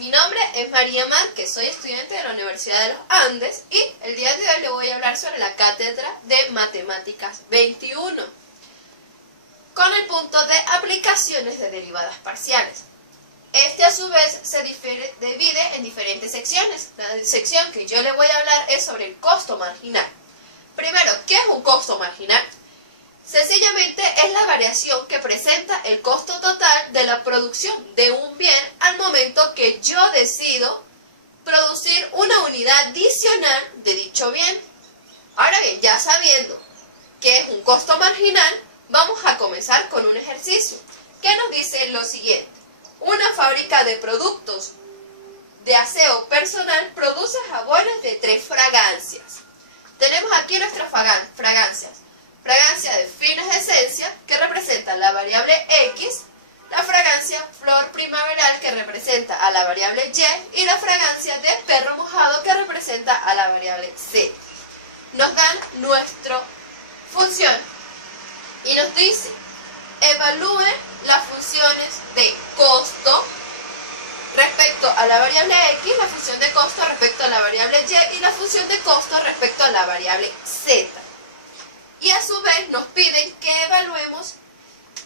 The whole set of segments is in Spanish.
Mi nombre es María Márquez, soy estudiante de la Universidad de los Andes y el día de hoy le voy a hablar sobre la cátedra de Matemáticas 21 con el punto de aplicaciones de derivadas parciales. Este a su vez se divide en diferentes secciones. La sección que yo le voy a hablar es sobre el costo marginal. Primero, ¿qué es un costo marginal? Sencillamente es la variación que presenta el costo total de la producción de un bien al momento que yo decido producir una unidad adicional de dicho bien. Ahora bien, ya sabiendo qué es un costo marginal, vamos a comenzar con un ejercicio que nos dice lo siguiente. Una fábrica de productos de aseo personal produce jabones de 3 fragancias. Tenemos aquí nuestras fragancias. Fragancia de finas esencias, que representa la variable X, la fragancia flor primaveral, que representa a la variable Y, y la fragancia de perro mojado, que representa a la variable Z. Nos dan nuestra función y nos dice, evalúe las funciones de costo respecto a la variable X, la función de costo respecto a la variable Y y la función de costo respecto a la variable Z. Y a su vez nos piden que evaluemos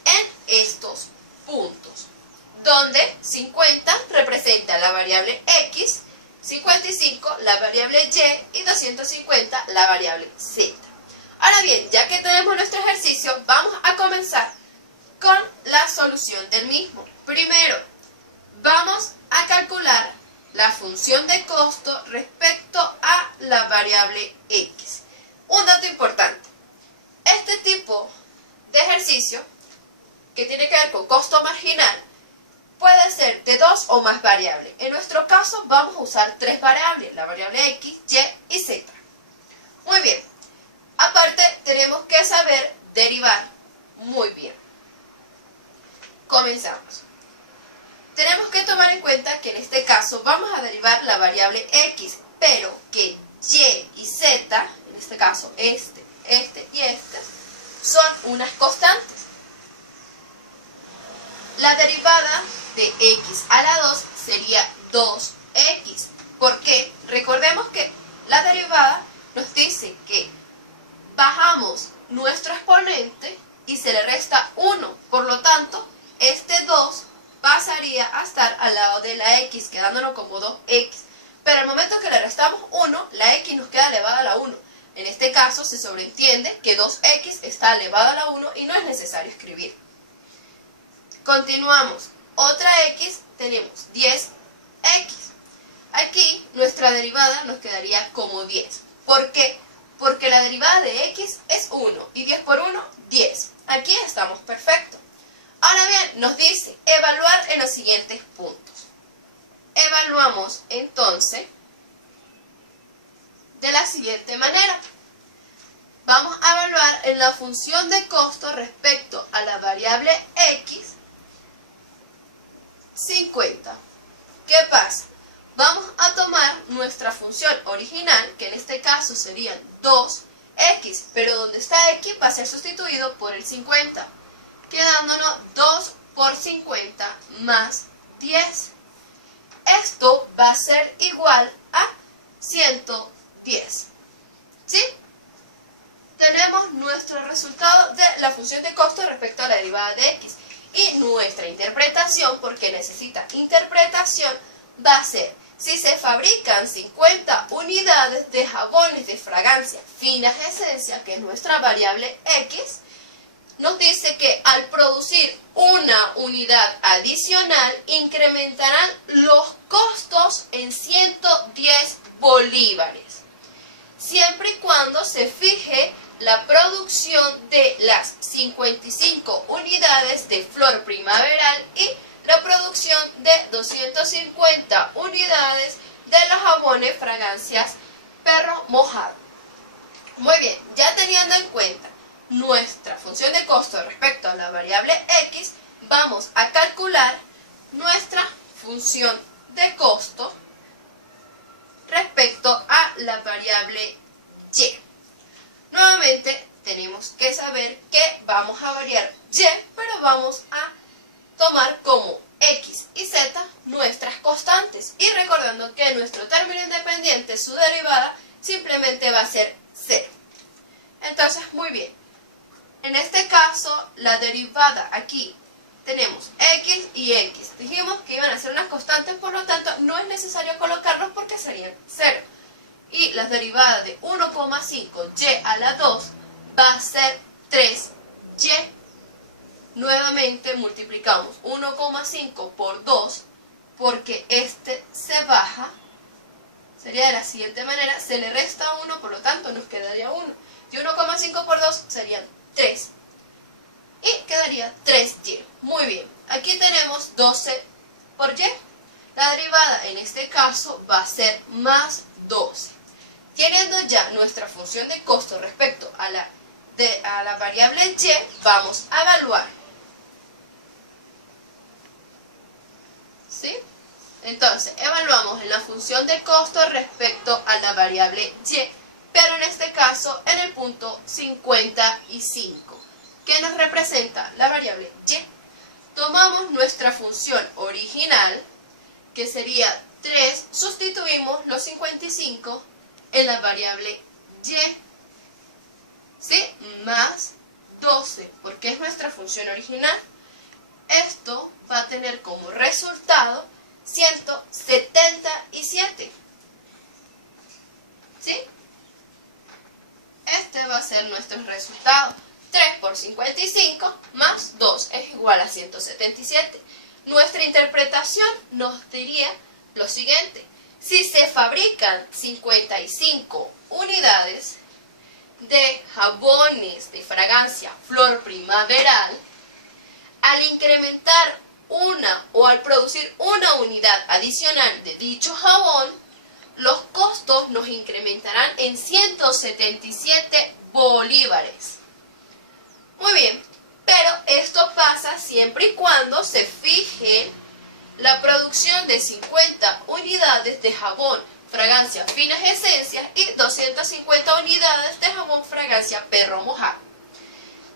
en estos puntos, donde 50 representa la variable X, 55 la variable Y y 250 la variable Z. Ahora bien, ya que tenemos nuestro ejercicio, vamos a comenzar con la solución del mismo. Primero, vamos a calcular la función de costo respecto a la variable X. Un dato importante. Este tipo de ejercicio, que tiene que ver con costo marginal, puede ser de 2 o más variables. En nuestro caso vamos a usar 3 variables, la variable X, Y y Z. Muy bien. Aparte tenemos que saber derivar muy bien. Comenzamos. Tenemos que tomar en cuenta que en este caso vamos a derivar la variable X, pero que Y y Z, en este caso este y este, son unas constantes. La derivada de X a la 2 sería 2X. ¿Por qué? Recordemos que la derivada nos dice que bajamos nuestro exponente y se le resta 1. Por lo tanto, este 2 pasaría a estar al lado de la X, quedándonos como 2X. Pero al momento que le restamos 1, la X nos queda elevada a la 1. En este caso se sobreentiende que 2X está elevado a la 1 y no es necesario escribir. Continuamos. Otra X, tenemos 10X. Aquí nuestra derivada nos quedaría como 10. ¿Por qué? Porque la derivada de X es 1 y 10 por 1, 10. Aquí estamos perfectos. Ahora bien, nos dice evaluar en los siguientes puntos. Evaluamos entonces de la siguiente manera. Vamos a evaluar en la función de costo respecto a la variable X 50. ¿Qué pasa? Vamos a tomar nuestra función original, que en este caso serían 2X, pero donde está X va a ser sustituido por el 50, quedándonos 2 por 50 más 10. Esto va a ser igual a 110. ¿Sí? Tenemos nuestro resultado de la función de costo respecto a la derivada de X. Y nuestra interpretación, porque necesita interpretación, va a ser, si se fabrican 50 unidades de jabones de fragancia finas esencias, que es nuestra variable X, nos dice que al producir una unidad adicional incrementarán los costos en 110 bolívares, siempre y cuando se fije la producción de las 55 unidades de flor primaveral y la producción de 250 unidades de los jabones fragancias perro mojado. Muy bien, ya teniendo en cuenta nuestra función de costo respecto a la variable X, vamos a calcular nuestra función de costo respecto a la variable Y. Nuevamente tenemos que saber que vamos a variar Y, pero vamos a tomar como X y Z nuestras constantes. recordando que nuestro término independiente, su derivada, simplemente va a ser 0. Entonces, muy bien. En este caso, la derivada aquí tenemos x y x. Dijimos que iban a ser unas constantes, por lo tanto, no es necesario colocarlos porque serían 0. Y la derivada de 1,5y a la 2 va a ser 3y. Nuevamente multiplicamos 1,5 por 2 porque este se baja. Sería de la siguiente manera, se le resta 1, por lo tanto nos quedaría 1. Y 1,5 por 2 serían 3. Y quedaría 3y. Muy bien, aquí tenemos 12 por y. La derivada en este caso va a ser más 12. Teniendo ya nuestra función de costo respecto a la variable y, vamos a evaluar. ¿Sí? Entonces, evaluamos en la función de costo respecto a la variable y, pero en este caso en el punto 55, que nos representa la variable y. Tomamos nuestra función original, que sería 3, sustituimos los 55 en la variable y, ¿sí? Más 12, porque es nuestra función original. Esto va a tener como resultado 177. ¿Sí? Este va a ser nuestro resultado. 3 por 55 más 2 es igual a 177. Nuestra interpretación nos diría lo siguiente. Si se fabrican 55 unidades de jabones de fragancia flor primaveral, al incrementar una o al producir una unidad adicional de dicho jabón, los costos nos incrementarán en 177 bolívares. Muy bien, pero esto pasa siempre y cuando se fije la producción de 50 unidades de jabón fragancia finas esencias y 250 unidades de jabón fragancia perro mojado.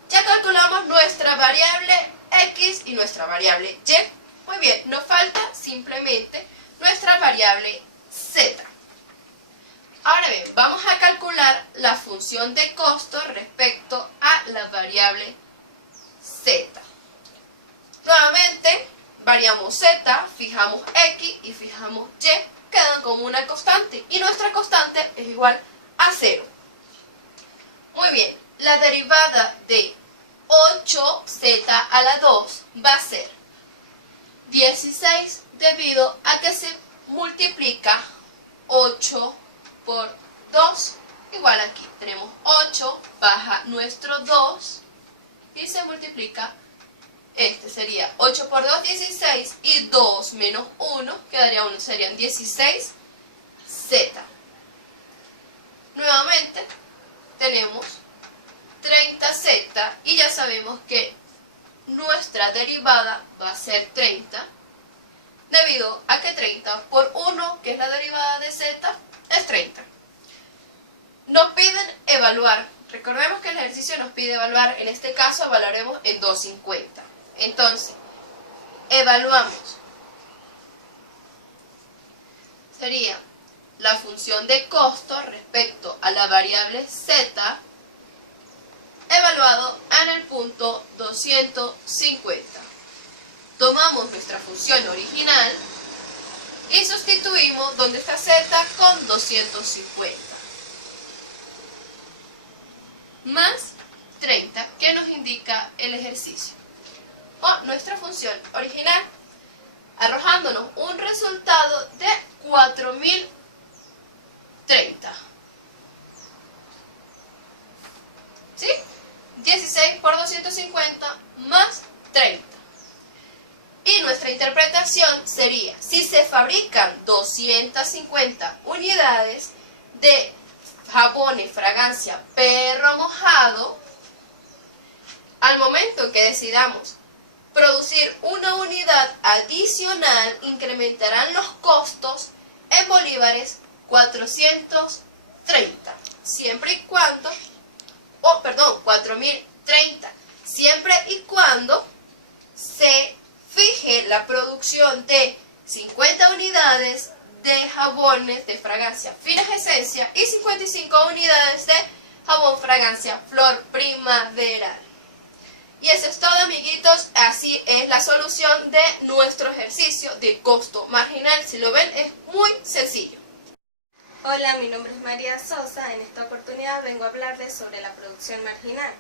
Ya calculamos nuestra variable x y nuestra variable y. Muy bien, nos falta simplemente nuestra variable z. Ahora bien, vamos a calcular la función de costo respecto a la variable z. Nuevamente, variamos z, fijamos x y fijamos y, quedan como una constante y nuestra constante es igual a 0. Muy bien, la derivada de 8z a la 2 va a ser 16 debido a que se multiplica 8 por 2. Igual aquí tenemos 8, baja nuestro 2 y se multiplica. Este sería 8 por 2, 16 y 2 menos 1, quedaría 1, serían 16z. Nuevamente tenemos 30z y ya sabemos que nuestra derivada va a ser 30 debido a que 30 por 1, que es la derivada de z, es 30. Nos piden evaluar. Recordemos que el ejercicio nos pide evaluar. En este caso evaluaremos en 250. Entonces, evaluamos. Sería la función de costo respecto a la variable z evaluado en el punto 250. Tomamos nuestra función original y sustituimos donde está z con 250. Más 30, que nos indica el ejercicio. O nuestra función original, arrojándonos un resultado de 4030. ¿Sí? 16 por 250 más 30. Y nuestra interpretación sería, si se fabrican 250 unidades de jabón y fragancia perro mojado, al momento en que decidamos producir una unidad adicional, incrementarán los costos en bolívares 430, siempre y cuando, 4030, siempre y cuando se fije la producción de 50 unidades de jabones de fragancia Finas Esencia y 55 unidades de jabón fragancia Flor Primaveral. Y eso es todo, amiguitos. Así es la solución de nuestro ejercicio de costo marginal. Si lo ven, es muy sencillo. Hola, mi nombre es María Sosa. En esta oportunidad vengo a hablarles sobre la producción marginal,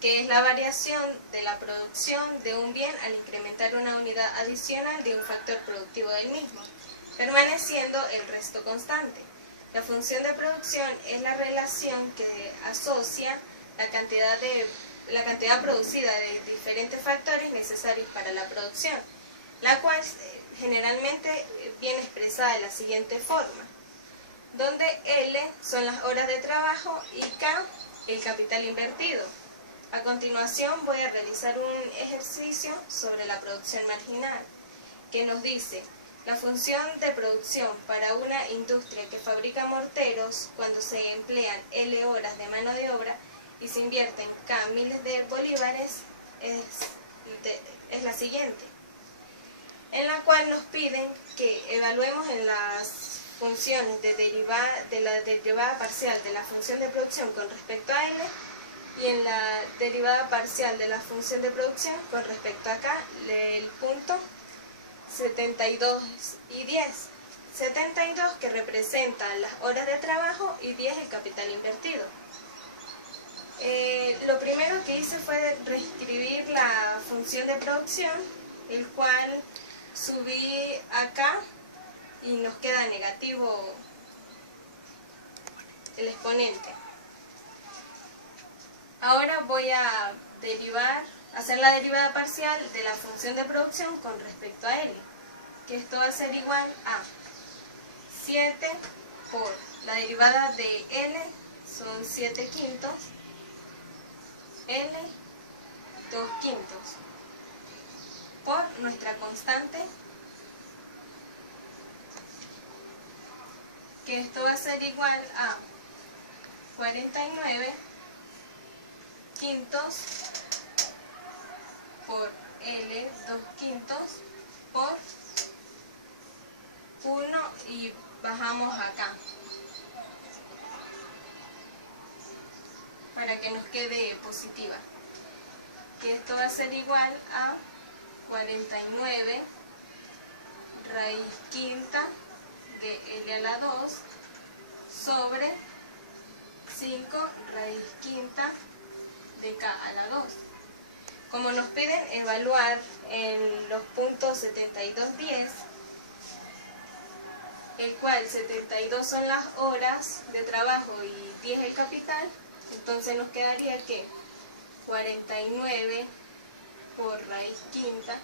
que es la variación de la producción de un bien al incrementar una unidad adicional de un factor productivo del mismo, permaneciendo el resto constante. La función de producción es la relación que asocia la cantidad producida de diferentes factores necesarios para la producción, la cual generalmente viene expresada de la siguiente forma, donde L son las horas de trabajo y K el capital invertido. A continuación voy a realizar un ejercicio sobre la producción marginal, que nos dice: la función de producción para una industria que fabrica morteros cuando se emplean L horas de mano de obra y se invierten K miles de bolívares es la siguiente, en la cual nos piden que evaluemos en las funciones de la derivada parcial de la función de producción con respecto a L y en la derivada parcial de la función de producción con respecto a K el punto 72 y 10. 72 que representan las horas de trabajo y 10 el capital invertido. Lo primero que hice fue reescribir la función de producción, el cual subí acá y nos queda negativo el exponente. Ahora voy a hacer la derivada parcial de la función de producción con respecto a L, que esto va a ser igual a 7 por la derivada de L, son 7 quintos, L 2 quintos, por nuestra constante, que esto va a ser igual a 49 quintos por L 2 quintos por 1 y bajamos acá para que nos quede positiva, que esto va a ser igual a 49 raíz quinta de L a la 2 sobre 5 raíz quinta de K a la 2. Como nos piden evaluar en los puntos 72, 10, el cual 72 son las horas de trabajo y 10 el capital, entonces nos quedaría que 49 por raíz quinta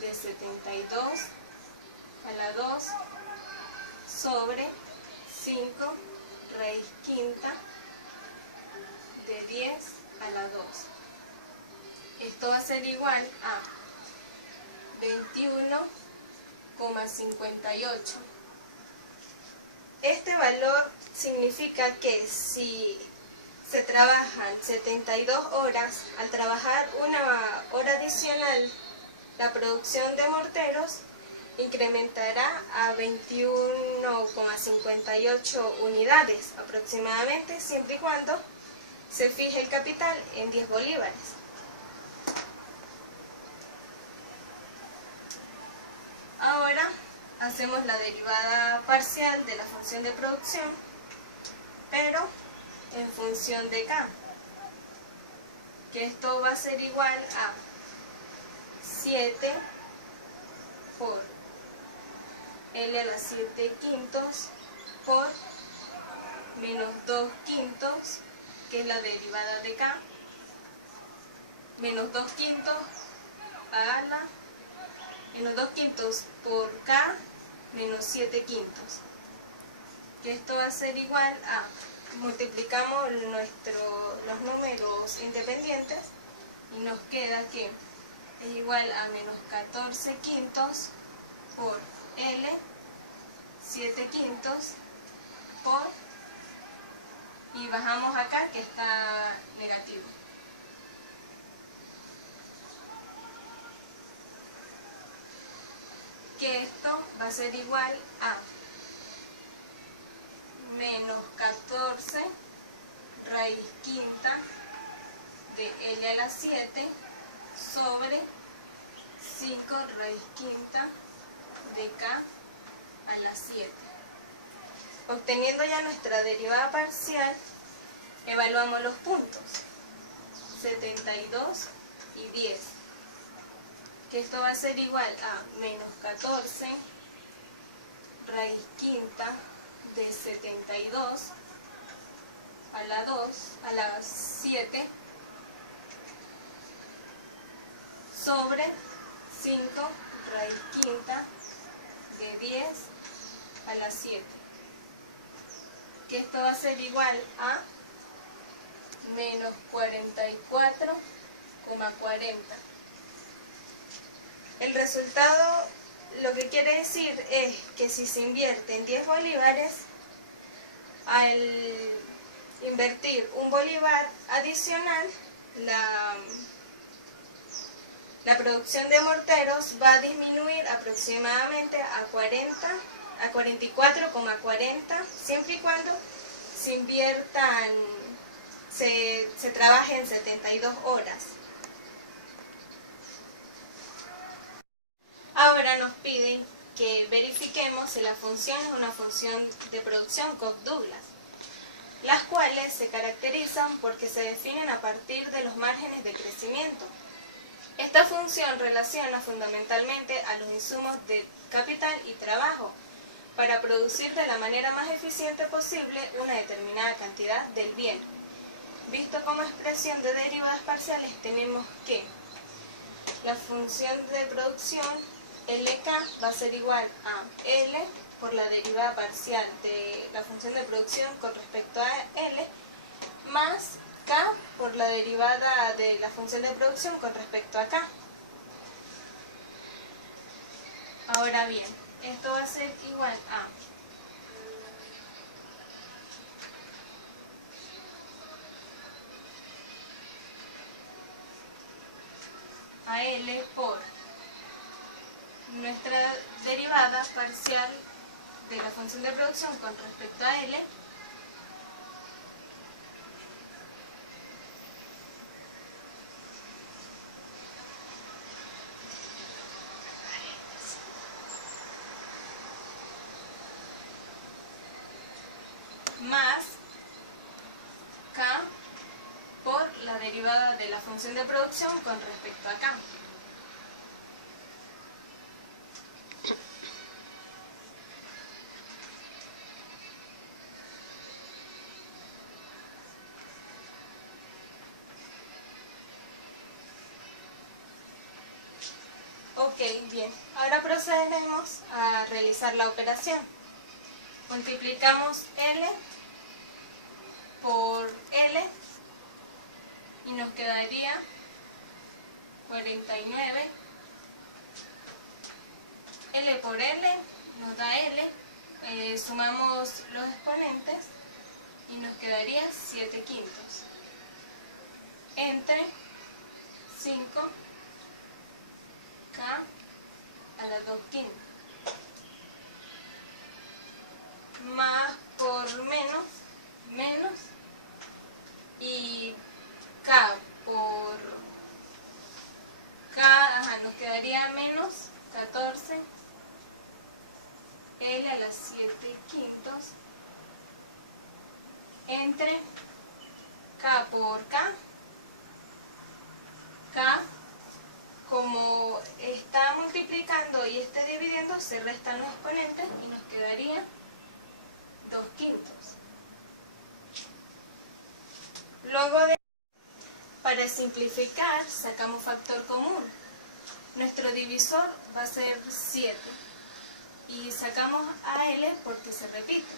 de 72 a la 2 sobre 5 raíz quinta de 10 a la 2. Esto va a ser igual a 21,58. Este valor significa que si se trabajan 72 horas, al trabajar una hora adicional, la producción de morteros incrementará a 21,58 unidades aproximadamente, siempre y cuando se fije el capital en 10 bolívares. Ahora hacemos la derivada parcial de la función de producción, pero en función de K, que esto va a ser igual a 7 por L a la 7 quintos por menos 2 quintos, que es la derivada de K, menos 2 quintos a la menos 2 quintos por K menos 7 quintos, que esto va a ser igual a, multiplicamos los números independientes y nos queda que es igual a menos 14 quintos por L 7 quintos por, y bajamos acá que está negativo. Que esto va a ser igual a menos 14 raíz quinta de L a la 7 sobre 5 raíz quinta de K a la 7. Obteniendo ya nuestra derivada parcial, evaluamos los puntos 72 y 10, que esto va a ser igual a menos 14 raíz quinta de 72 a la 7 sobre 5 raíz quinta de 10 a la 7, que esto va a ser igual a menos 44,40. El resultado lo que quiere decir es que si se invierte en 10 bolívares, al invertir un bolívar adicional, la producción de morteros va a disminuir aproximadamente a 44,40, siempre y cuando se trabaje en 72 horas. Ahora nos piden que verifiquemos si la función es una función de producción Cox-Douglas, las cuales se caracterizan porque se definen a partir de los márgenes de crecimiento. Esta función relaciona fundamentalmente a los insumos de capital y trabajo para producir de la manera más eficiente posible una determinada cantidad del bien. Visto como expresión de derivadas parciales, tenemos que la función de producción LK va a ser igual a L por la derivada parcial de la función de producción con respecto a L, más K por la derivada de la función de producción con respecto a K. Ahora bien, esto va a ser igual a L por nuestra derivada parcial de la función de producción con respecto a L, más K por la derivada de la función de producción con respecto a K. Ok, bien. Ahora procederemos a realizar la operación. Multiplicamos L por L y nos quedaría 49. L por L nos da L. Sumamos los exponentes y nos quedaría 7 quintos. Entre 5 K a la 2 quintas. Más por menos, menos. Y K por K, nos quedaría menos 14. L a las 7 quintos. Entre K por K. K, como está multiplicando y está dividiendo, se restan los exponentes y nos quedaría 2 quintos. Luego para simplificar, sacamos factor común. Nuestro divisor va a ser 7. Y sacamos a L porque se repite.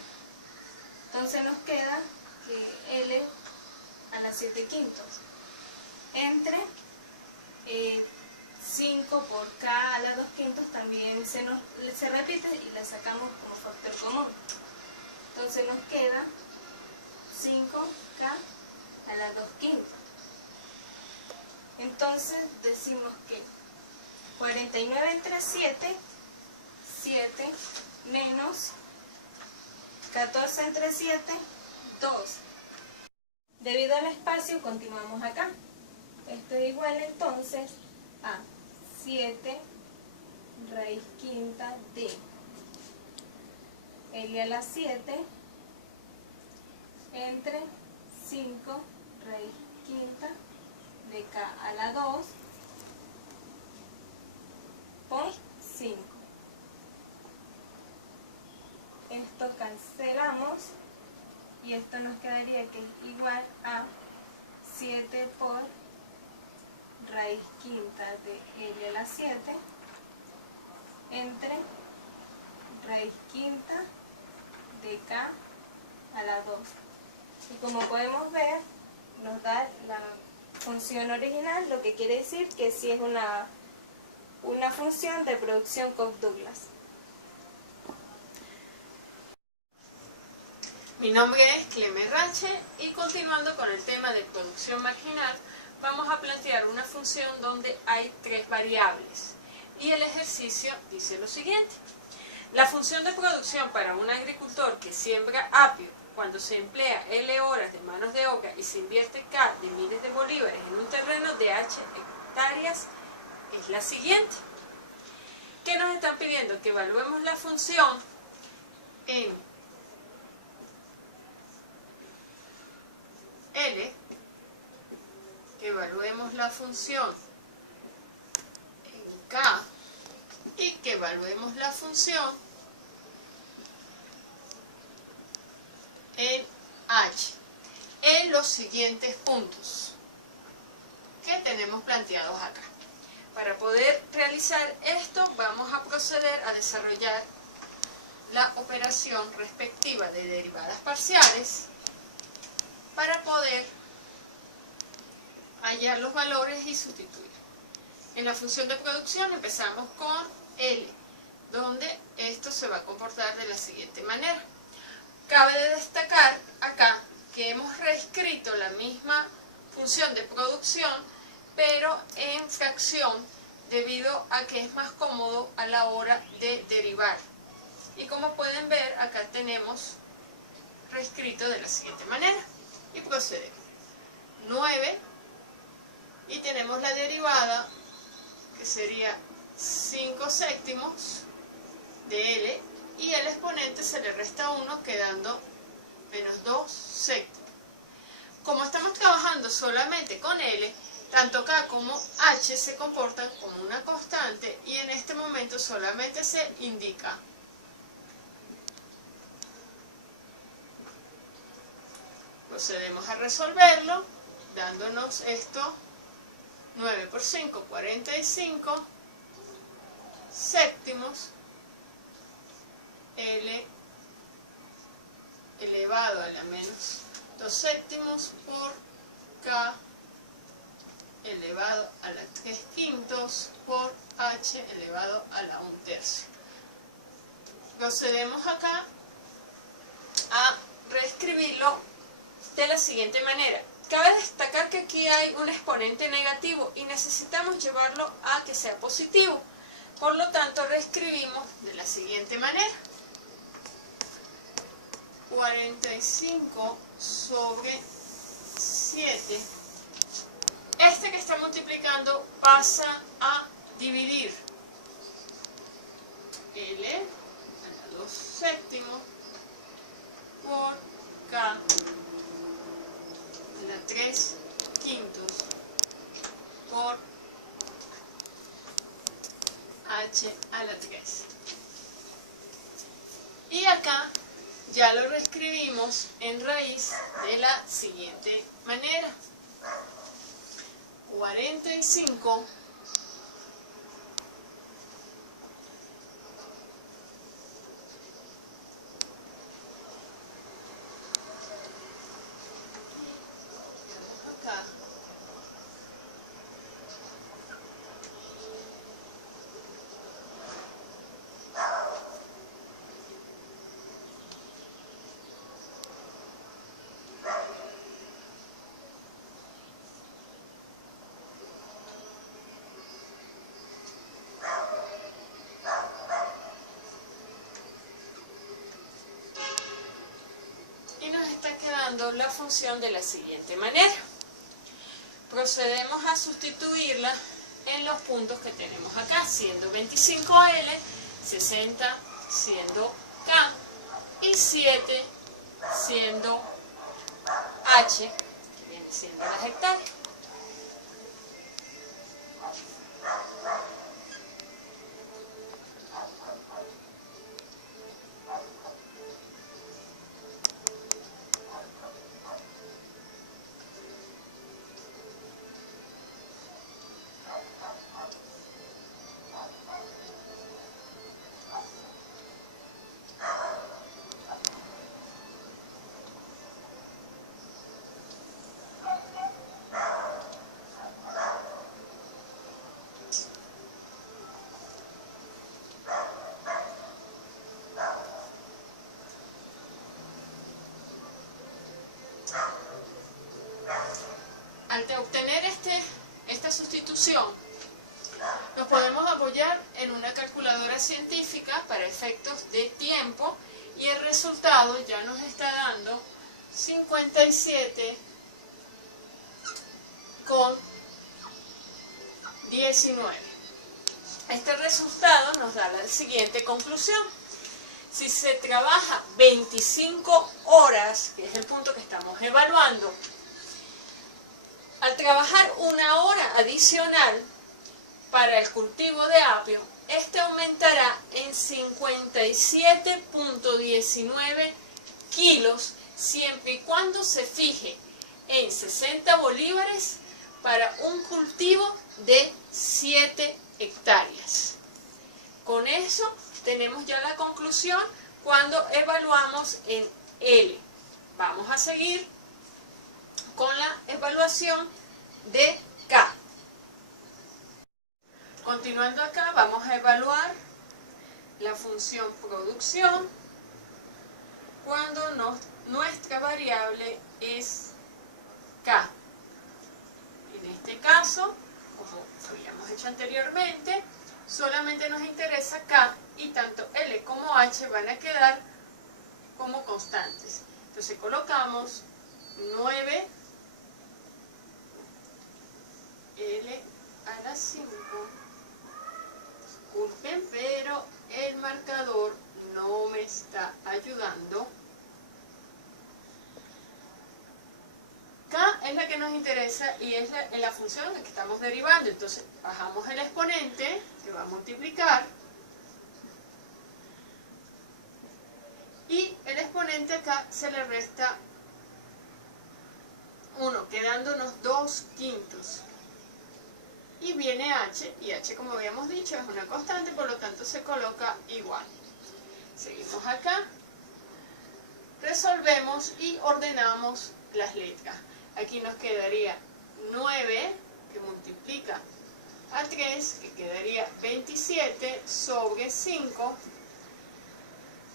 Entonces nos queda que L a las 7 quintos. Entre 5 por K a la 2 quintos también se repite y la sacamos como factor común. Entonces nos queda 5K a la 2 quintos. Entonces decimos que 49 entre 7, 7 menos 14 entre 7, 2. Debido al espacio, continuamos acá. Esto es igual entonces a 7 raíz quinta de L a la 7 entre 5 raíz quinta de K a la 2 por 5. Esto cancelamos y esto nos quedaría que es igual a 7 por raíz quinta de L a la 7 entre raíz quinta de K a la 2. Y como podemos ver, nos da la función original, lo que quiere decir que sí es una función de producción Cobb-Douglas. Mi nombre es Clemen Rache y continuando con el tema de producción marginal, vamos a plantear una función donde hay 3 variables. Y el ejercicio dice lo siguiente. La función de producción para un agricultor que siembra apio cuando se emplea L horas de manos de obra y se invierte K de miles de bolívares en un terreno de H hectáreas es la siguiente. ¿Qué nos están pidiendo? Que evaluemos la función en L, que evaluemos la función en K y que evaluemos la función en H en los siguientes puntos que tenemos planteados acá. Para poder realizar esto vamos a proceder a desarrollar la operación respectiva de derivadas parciales para poder hallar los valores y sustituir. En la función de producción empezamos con L, donde esto se va a comportar de la siguiente manera. Cabe de destacar acá que hemos reescrito la misma función de producción, pero en fracción, debido a que es más cómodo a la hora de derivar. Y como pueden ver, acá tenemos reescrito de la siguiente manera. Y procedemos. 9 y tenemos la derivada que sería 5 séptimos de L y al exponente se le resta 1 quedando menos 2 séptimos. Como estamos trabajando solamente con L, tanto K como H se comportan como una constante y en este momento solamente se indica procedemos a resolverlo, dándonos esto 9 por 5, 45 séptimos L elevado a la menos 2 séptimos por K elevado a la 3 quintos por H elevado a la 1 tercio. Procedemos acá a reescribirlo de la siguiente manera. Cabe destacar que aquí hay un exponente negativo y necesitamos llevarlo a que sea positivo. Por lo tanto, reescribimos de la siguiente manera. 45 sobre 7. Este que está multiplicando pasa a dividir L a la 2 séptimos por K a la 3 quintos por H a la 3. Y acá ya lo reescribimos en raíz de la siguiente manera. 45 acá evaluando la función de la siguiente manera. Procedemos a sustituirla en los puntos que tenemos acá, siendo 25L, 60 siendo K y 7 siendo H, que viene siendo las hectáreas. Al obtener esta sustitución, nos podemos apoyar en una calculadora científica para efectos de tiempo y el resultado ya nos está dando 57,19. Este resultado nos da la siguiente conclusión. Si se trabaja 25 horas, que es el punto que estamos evaluando, al trabajar una hora adicional para el cultivo de apio, este aumentará en 57,19 kilos siempre y cuando se fije en 60 bolívares para un cultivo de 7 hectáreas. Con eso tenemos ya la conclusión cuando evaluamos en L. Vamos a seguir con la evaluación de K. Continuando acá, vamos a evaluar la función producción cuando nuestra variable es K. En este caso, como habíamos hecho anteriormente, solamente nos interesa K y tanto L como H van a quedar como constantes. Entonces colocamos 9 L a la 5. Disculpen, pero el marcador no me está ayudando. K es la que nos interesa y es la función en la que estamos derivando. Entonces bajamos el exponente que va a multiplicar y el exponente acá se le resta 1, quedándonos 2/5. Y viene H, y H, como habíamos dicho, es una constante, por lo tanto se coloca igual. Seguimos acá, resolvemos y ordenamos las letras. Aquí nos quedaría 9, que multiplica a 3, que quedaría 27 sobre 5,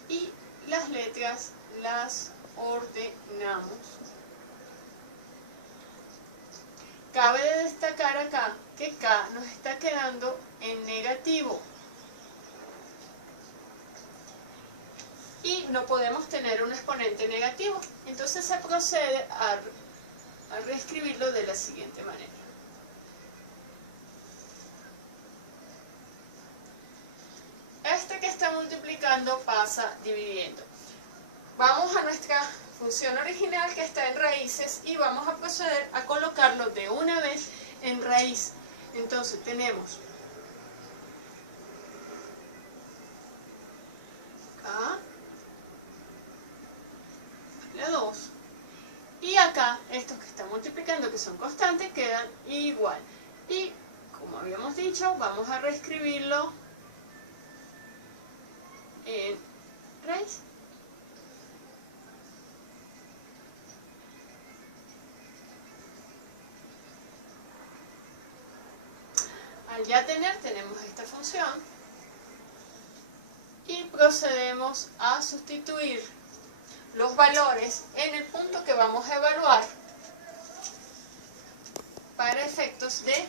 y las letras las ordenamos. Cabe destacar acá que K nos está quedando en negativo y no podemos tener un exponente negativo, entonces se procede a reescribirlo de la siguiente manera. Este que está multiplicando pasa dividiendo. Vamos a nuestra función original que está en raíces y vamos a proceder a colocarlo de una vez en raíz. Entonces tenemos K, la 2, y acá estos que están multiplicando, que son constantes, quedan igual. Y como habíamos dicho, vamos a reescribirlo en raíz. Al ya tenemos esta función y procedemos a sustituir los valores en el punto que vamos a evaluar para efectos de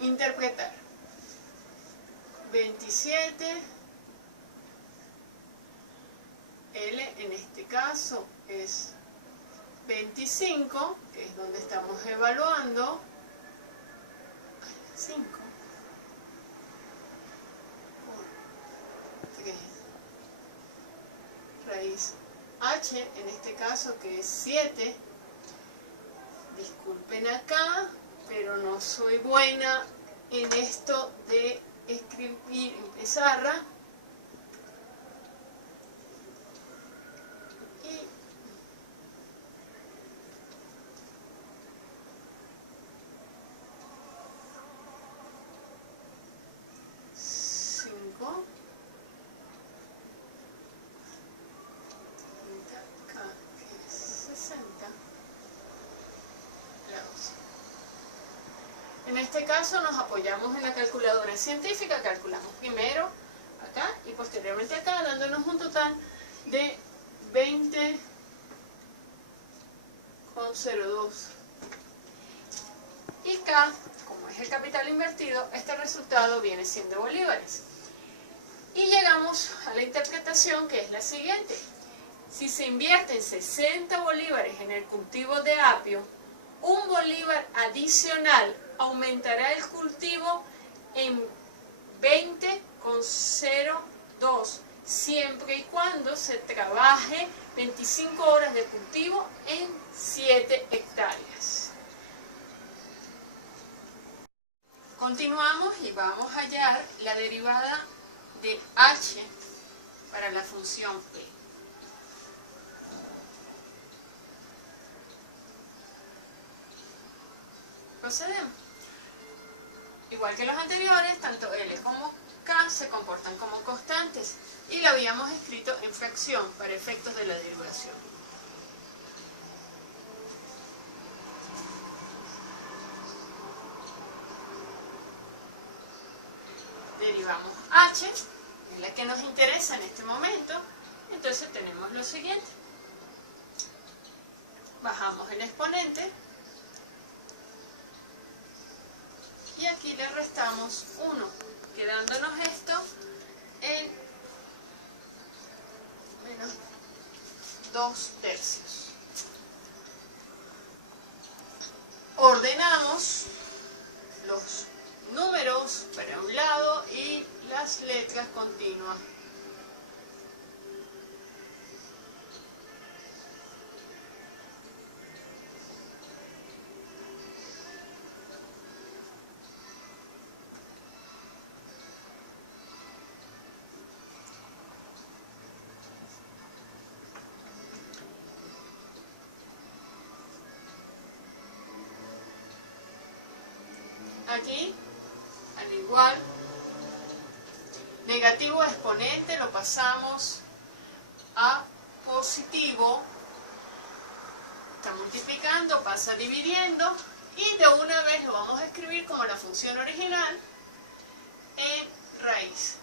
interpretar. 27 L en este caso es 25, que es donde estamos evaluando, 5 por 3 raíz h, en este caso que es 7. Disculpen acá, pero no soy buena en esto de escribir en pizarra. Y 5 acá, que es 60 grados. En este caso nos apoyamos en la calculadora científica, calculamos primero acá y posteriormente acá, dándonos un total de 20,02. Y acá, como es el capital invertido, este resultado viene siendo bolívares. Y llegamos a la interpretación, que es la siguiente. Si se invierten 60 bolívares en el cultivo de apio, un bolívar adicional aumentará el cultivo en 20,02, siempre y cuando se trabaje 25 horas de cultivo en 7 hectáreas. Continuamos y vamos a hallar la derivada de h para la función p. Procedemos. Igual que los anteriores, tanto L como K se comportan como constantes y lo habíamos escrito en fracción para efectos de la derivación. Derivamos h, que es la que nos interesa en este momento, entonces tenemos lo siguiente. Bajamos el exponente y aquí le restamos 1, quedándonos esto en menos 2/3. Ordenamos los números para un lado y las letras continuas. Aquí, al igual, negativo exponente lo pasamos a positivo, está multiplicando, pasa dividiendo y de una vez lo vamos a escribir como la función original en raíz.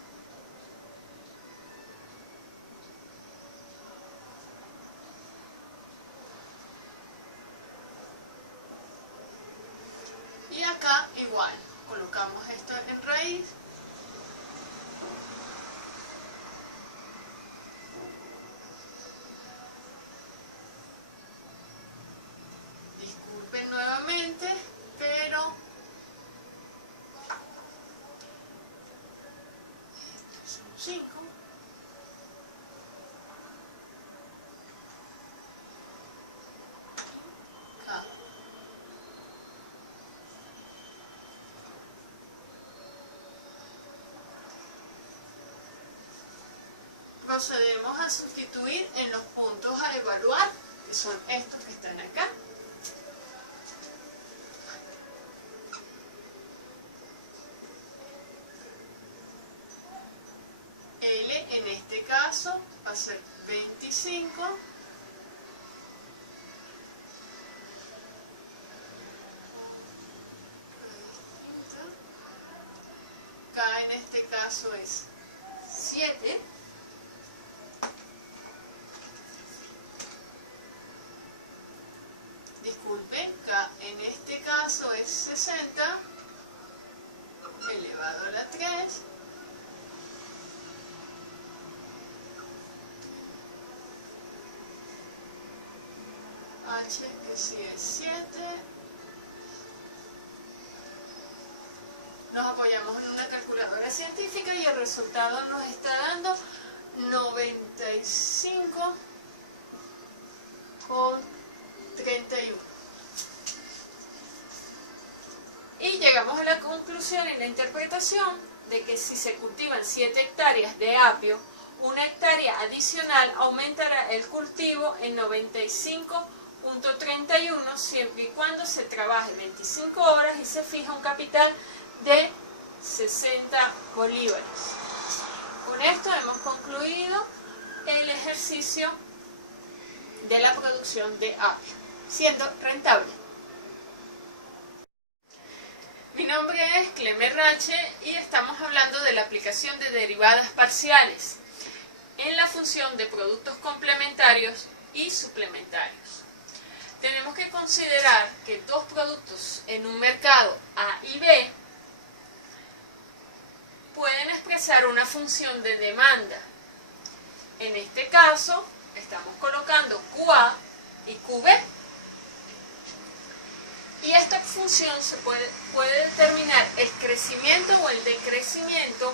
Y acá igual, colocamos esto en raíz. Disculpen nuevamente, pero estos son 5. Acá. Procedemos a sustituir en los puntos a evaluar, que son estos que están acá. L en este caso va a ser 25. K en este caso es 7. Disculpen, K en este caso es 60 elevado a la 3. H, que sí es 7. Nos apoyamos en una calculadora científica y el resultado nos está dando 95,31. Y llegamos a la conclusión en la interpretación de que si se cultivan 7 hectáreas de apio, 1 hectárea adicional aumentará el cultivo en 95,31 siempre y cuando se trabaje 25 horas y se fija un capital de 60 bolívares. Con esto hemos concluido el ejercicio de la producción de apio, siendo rentable. Mi nombre es Clemer Rache y estamos hablando de la aplicación de derivadas parciales en la función de productos complementarios y suplementarios. Tenemos que considerar que dos productos en un mercado A y B pueden expresar una función de demanda. En este caso, estamos colocando QA y QB. Y esta función se puede determinar el crecimiento o el decrecimiento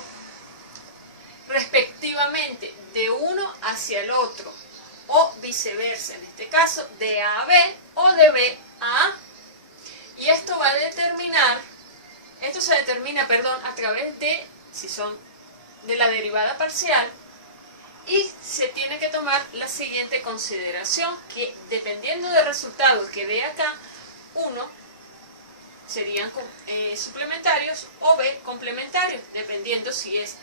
respectivamente de uno hacia el otro o viceversa, en este caso de A a B o de B a A. Y esto se determina a través de, si son de la derivada parcial, y se tiene que tomar la siguiente consideración, que dependiendo del resultado que dé acá, uno serían suplementarios o B complementarios, dependiendo si es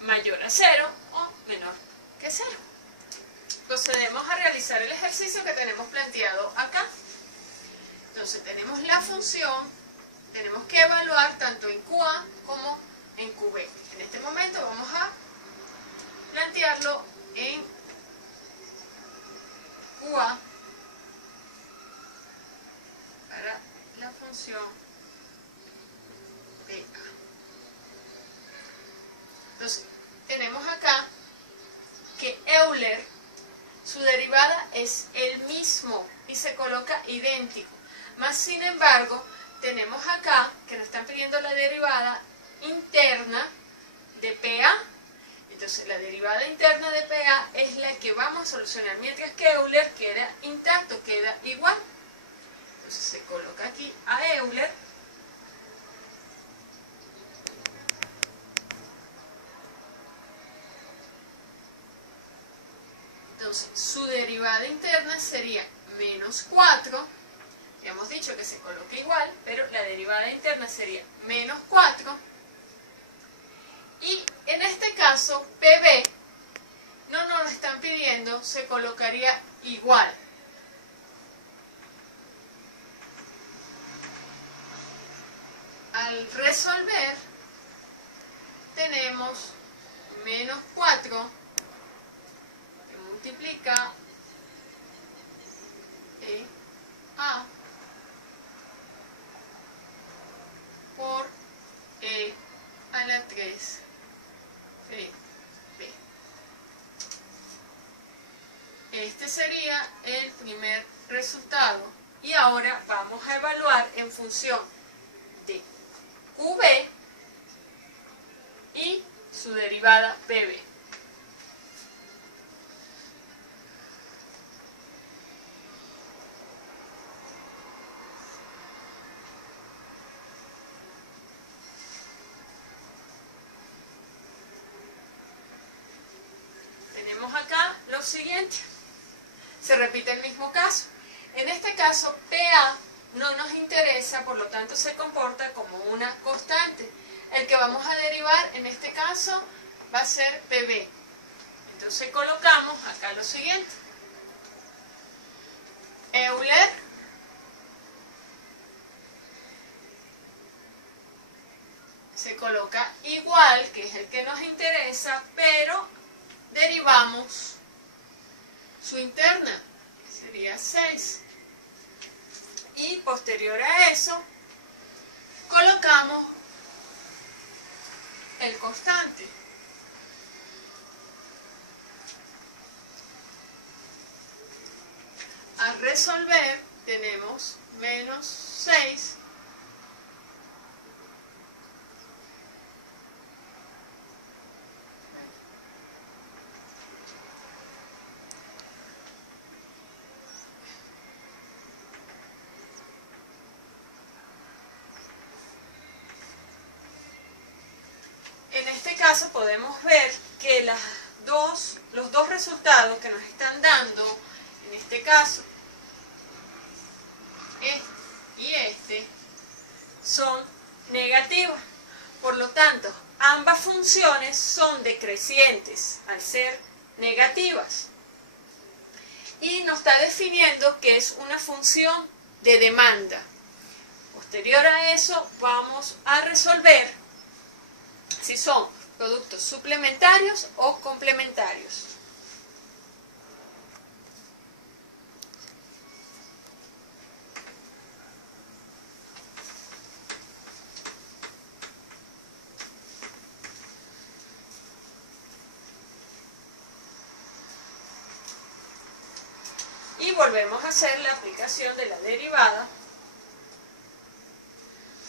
mayor a 0 o menor que 0. Procedemos a realizar el ejercicio que tenemos planteado acá. Entonces tenemos la función, tenemos que evaluar tanto en QA como en QB. En este momento vamos a plantearlo en QA para la función de A. Entonces, tenemos acá que Euler, su derivada es el mismo y se coloca idéntico. Más sin embargo, tenemos acá que nos están pidiendo la derivada interna de PA. Entonces, la derivada interna de PA es la que vamos a solucionar, mientras que Euler queda intacto, queda igual. Entonces se coloca aquí a Euler entonces su derivada interna sería menos 4, habíamos dicho que se coloca igual, pero la derivada interna sería menos 4, y en este caso PB no nos lo están pidiendo, se colocaría igual. Al resolver, tenemos menos 4 que multiplica A por E a la 3 B. Este sería el primer resultado. Y ahora vamos a evaluar en función de QB y su derivada PB. Tenemos acá lo siguiente. Se repite el mismo caso. En este caso, PA no nos interesa, por lo tanto se comporta como una constante. El que vamos a derivar en este caso va a ser PB. Entonces colocamos acá lo siguiente. Euler se coloca igual, que es el que nos interesa, pero derivamos su interna, que sería 6. Y posterior a eso, colocamos el constante. A resolver tenemos menos 6 En este caso podemos ver que los dos resultados que nos están dando, en este caso, este y este, son negativos. Por lo tanto, ambas funciones son decrecientes al ser negativas. Y nos está definiendo que es una función de demanda. Posterior a eso, vamos a resolver si son productos suplementarios o complementarios. Y volvemos a hacer la aplicación de la derivada,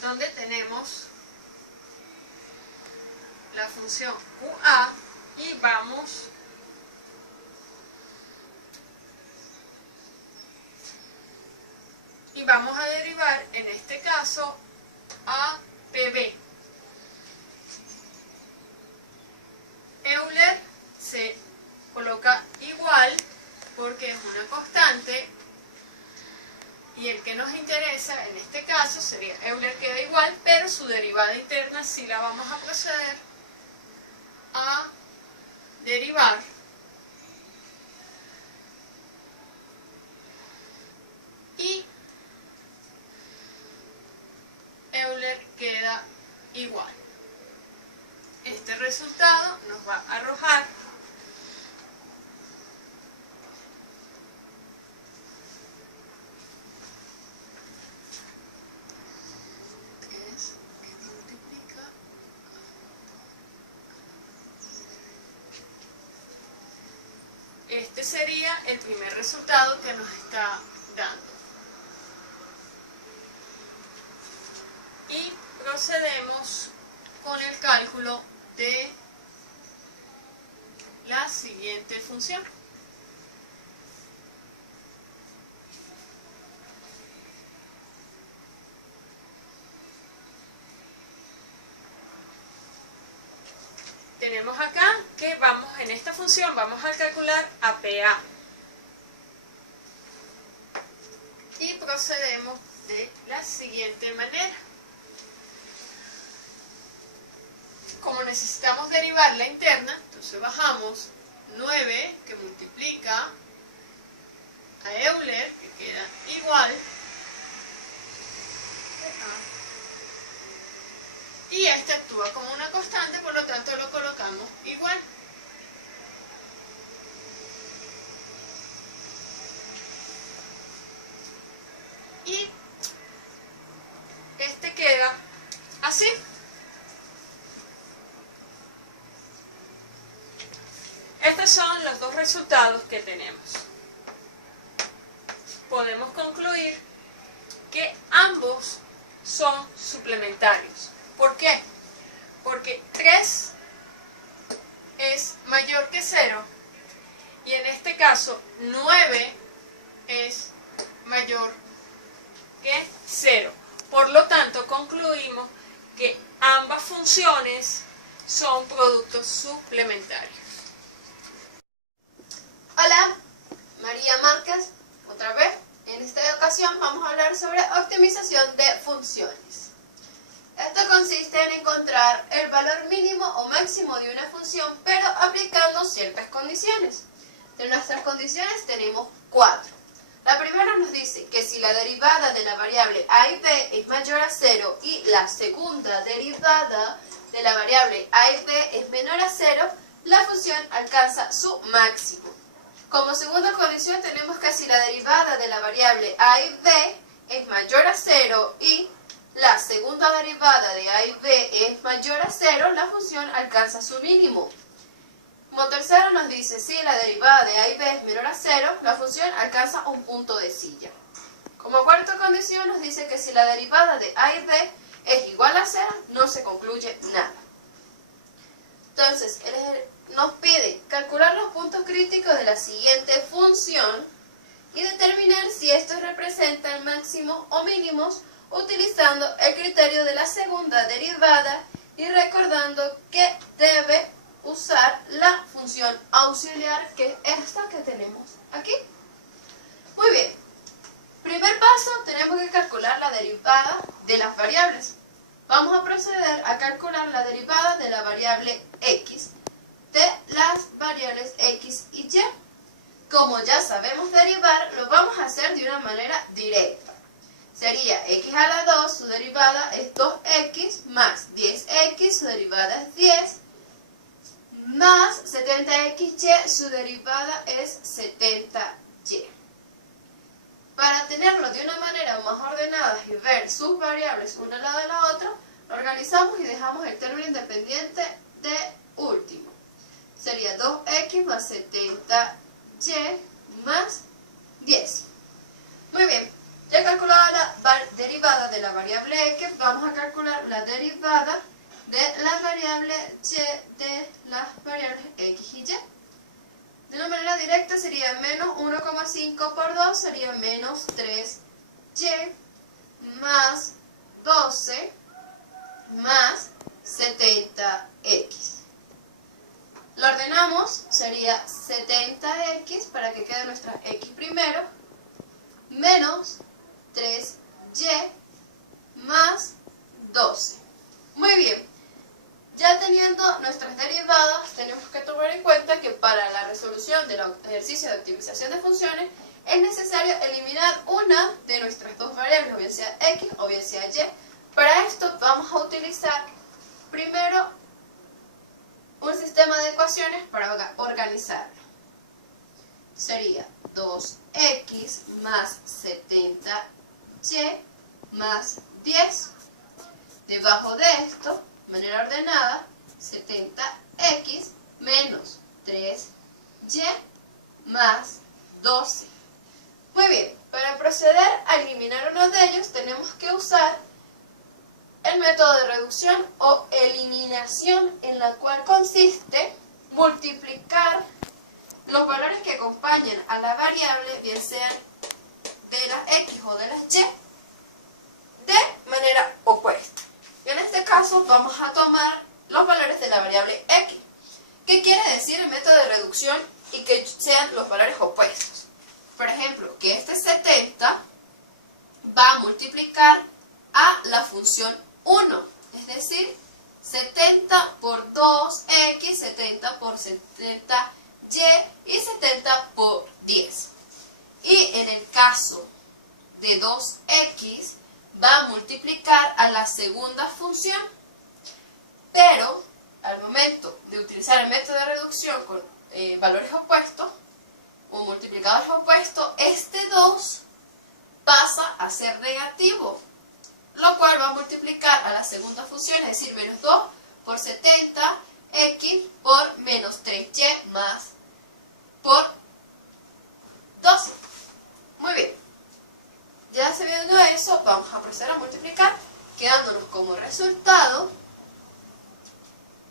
donde tenemos la función QA y vamos a derivar en este caso a PB. Euler se coloca igual porque es una constante y el que nos interesa en este caso sería Euler queda igual, pero su derivada interna sí la vamos a proceder a derivar y Euler queda igual. Este resultado nos va a arrojar este sería el primer resultado que nos está dando. Y procedemos con el cálculo de la siguiente función. Tenemos acá que en esta función vamos a calcular APA. Y procedemos de la siguiente manera. Como necesitamos derivar la interna, entonces bajamos 9 que multiplica a Euler, que queda igual, y este actúa como una constante, por lo tanto lo colocamos igual. Y este queda así. Estos son los dos resultados que tenemos. Podemos concluir que ambos son suplementarios. ¿Por qué? Porque 3 es mayor que 0 y en este caso 9 es mayor que 0. Por lo tanto, concluimos que ambas funciones son productos suplementarios. Hola, María Márquez, otra vez. En esta ocasión vamos a hablar sobre optimización de funciones. Esto consiste en encontrar el valor mínimo o máximo de una función, pero aplicando ciertas condiciones. De nuestras condiciones tenemos 4. La primera nos dice que si la derivada de la variable a y b es mayor a 0 y la segunda derivada de la variable a y b es menor a 0, la función alcanza su máximo. Como segunda condición tenemos que si la derivada de la variable a y b es mayor a 0 y la segunda derivada de a y b es mayor a 0, la función alcanza su mínimo. Como tercero nos dice, si la derivada de a y b es menor a 0, la función alcanza un punto de silla. Como cuarta condición nos dice que si la derivada de a y b es igual a 0, no se concluye nada. Entonces, nos pide calcular los puntos críticos de la siguiente función y determinar si estos representan máximos o mínimos utilizando el criterio de la segunda derivada y recordando que debe usar la función auxiliar, que es esta que tenemos aquí. Muy bien. Primer paso, tenemos que calcular la derivada de las variables. Vamos a proceder a calcular la derivada de la variable x de las variables x y y. Como ya sabemos derivar, lo vamos a hacer de una manera directa. Sería x a la 2, su derivada es 2x, más 10x, su derivada es 10, más 70xy, su derivada es 70y. Para tenerlo de una manera más ordenada y ver sus variables una al lado de la otra, lo organizamos y dejamos el término independiente de último. Sería 2x más 70y más 10. Muy bien, ya calculada la derivada de la variable x, vamos a calcular la derivada de la variable y de las variables x y y. De una manera directa sería menos 1,5 por 2, sería menos 3y más 12 más 70x. Lo ordenamos, sería 70x para que quede nuestra x primero, menos 3y más 12. Muy bien. Ya teniendo nuestras derivadas, tenemos que tomar en cuenta que para la resolución del ejercicio de optimización de funciones es necesario eliminar una de nuestras dos variables, o bien sea x o bien sea y. Para esto vamos a utilizar primero un sistema de ecuaciones para organizarlo. Sería 2x más 70y más 10. Debajo de esto, de manera ordenada, 70x menos 3y más 12. Muy bien, para proceder a eliminar uno de ellos tenemos que usar el método de reducción o eliminación, en la cual consiste multiplicar los valores que acompañan a la variable, bien sean de las x o de las y, de manera opuesta. Y en este caso vamos a tomar los valores de la variable x. ¿Qué quiere decir el método de reducción y que sean los valores opuestos? Por ejemplo, que este 70 va a multiplicar a la función 1, es decir, 70 por 2x, 70 por 70y y 70 por 10. Y en el caso de 2x, va a multiplicar a la segunda función, pero al momento de utilizar el método de reducción con valores opuestos o multiplicadores opuestos, este 2 pasa a ser negativo, lo cual va a multiplicar a la segunda función, es decir, menos 2 por 70x por menos 3y más por 12. Muy bien. Ya sabiendo eso, vamos a proceder a multiplicar, quedándonos como resultado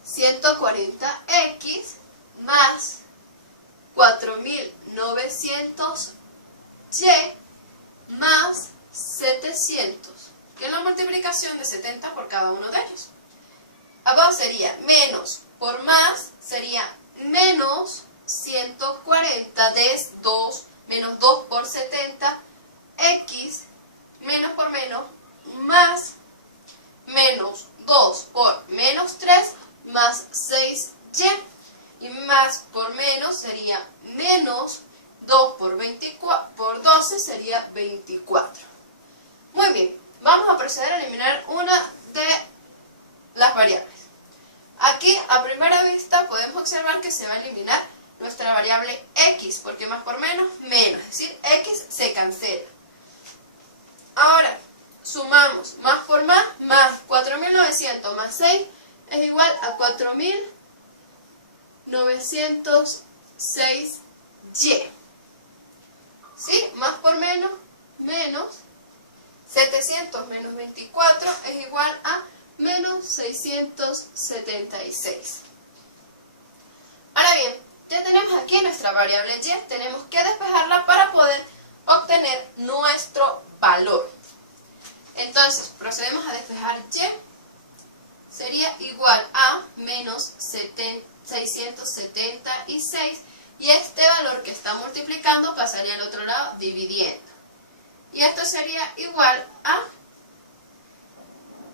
140x más 4900y más 700, que es la multiplicación de 70 por cada uno de ellos. Abajo sería menos por más, sería menos 140 de 2, menos 2 por 70, x, menos por menos, más menos 2 por menos 3, más 6y, y más por menos sería menos 2 por 12 sería 24. Muy bien, vamos a proceder a eliminar una de las variables. Aquí a primera vista podemos observar que se va a eliminar nuestra variable x, porque más por menos, menos, es decir, x se cancela. Ahora, sumamos más por más 4900 más 6 es igual a 4900 906y. ¿Sí? Más por menos, menos 700 menos 24 es igual a menos 676. Ahora bien, ya tenemos aquí nuestra variable y, tenemos que despejarla para poder obtener nuestro valor. Entonces, procedemos a despejar y, sería igual a menos 676, y este valor que está multiplicando pasaría al otro lado dividiendo. Y esto sería igual a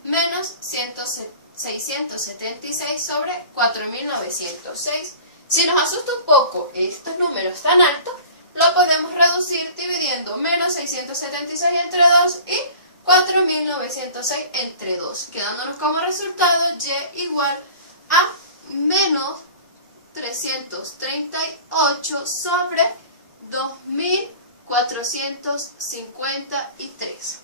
menos 676 sobre 4906. Si nos asusta un poco estos números tan altos, lo podemos reducir dividiendo menos 676 entre 2 y 4906 entre 2, quedándonos como resultado y igual a menos 338 sobre 2453.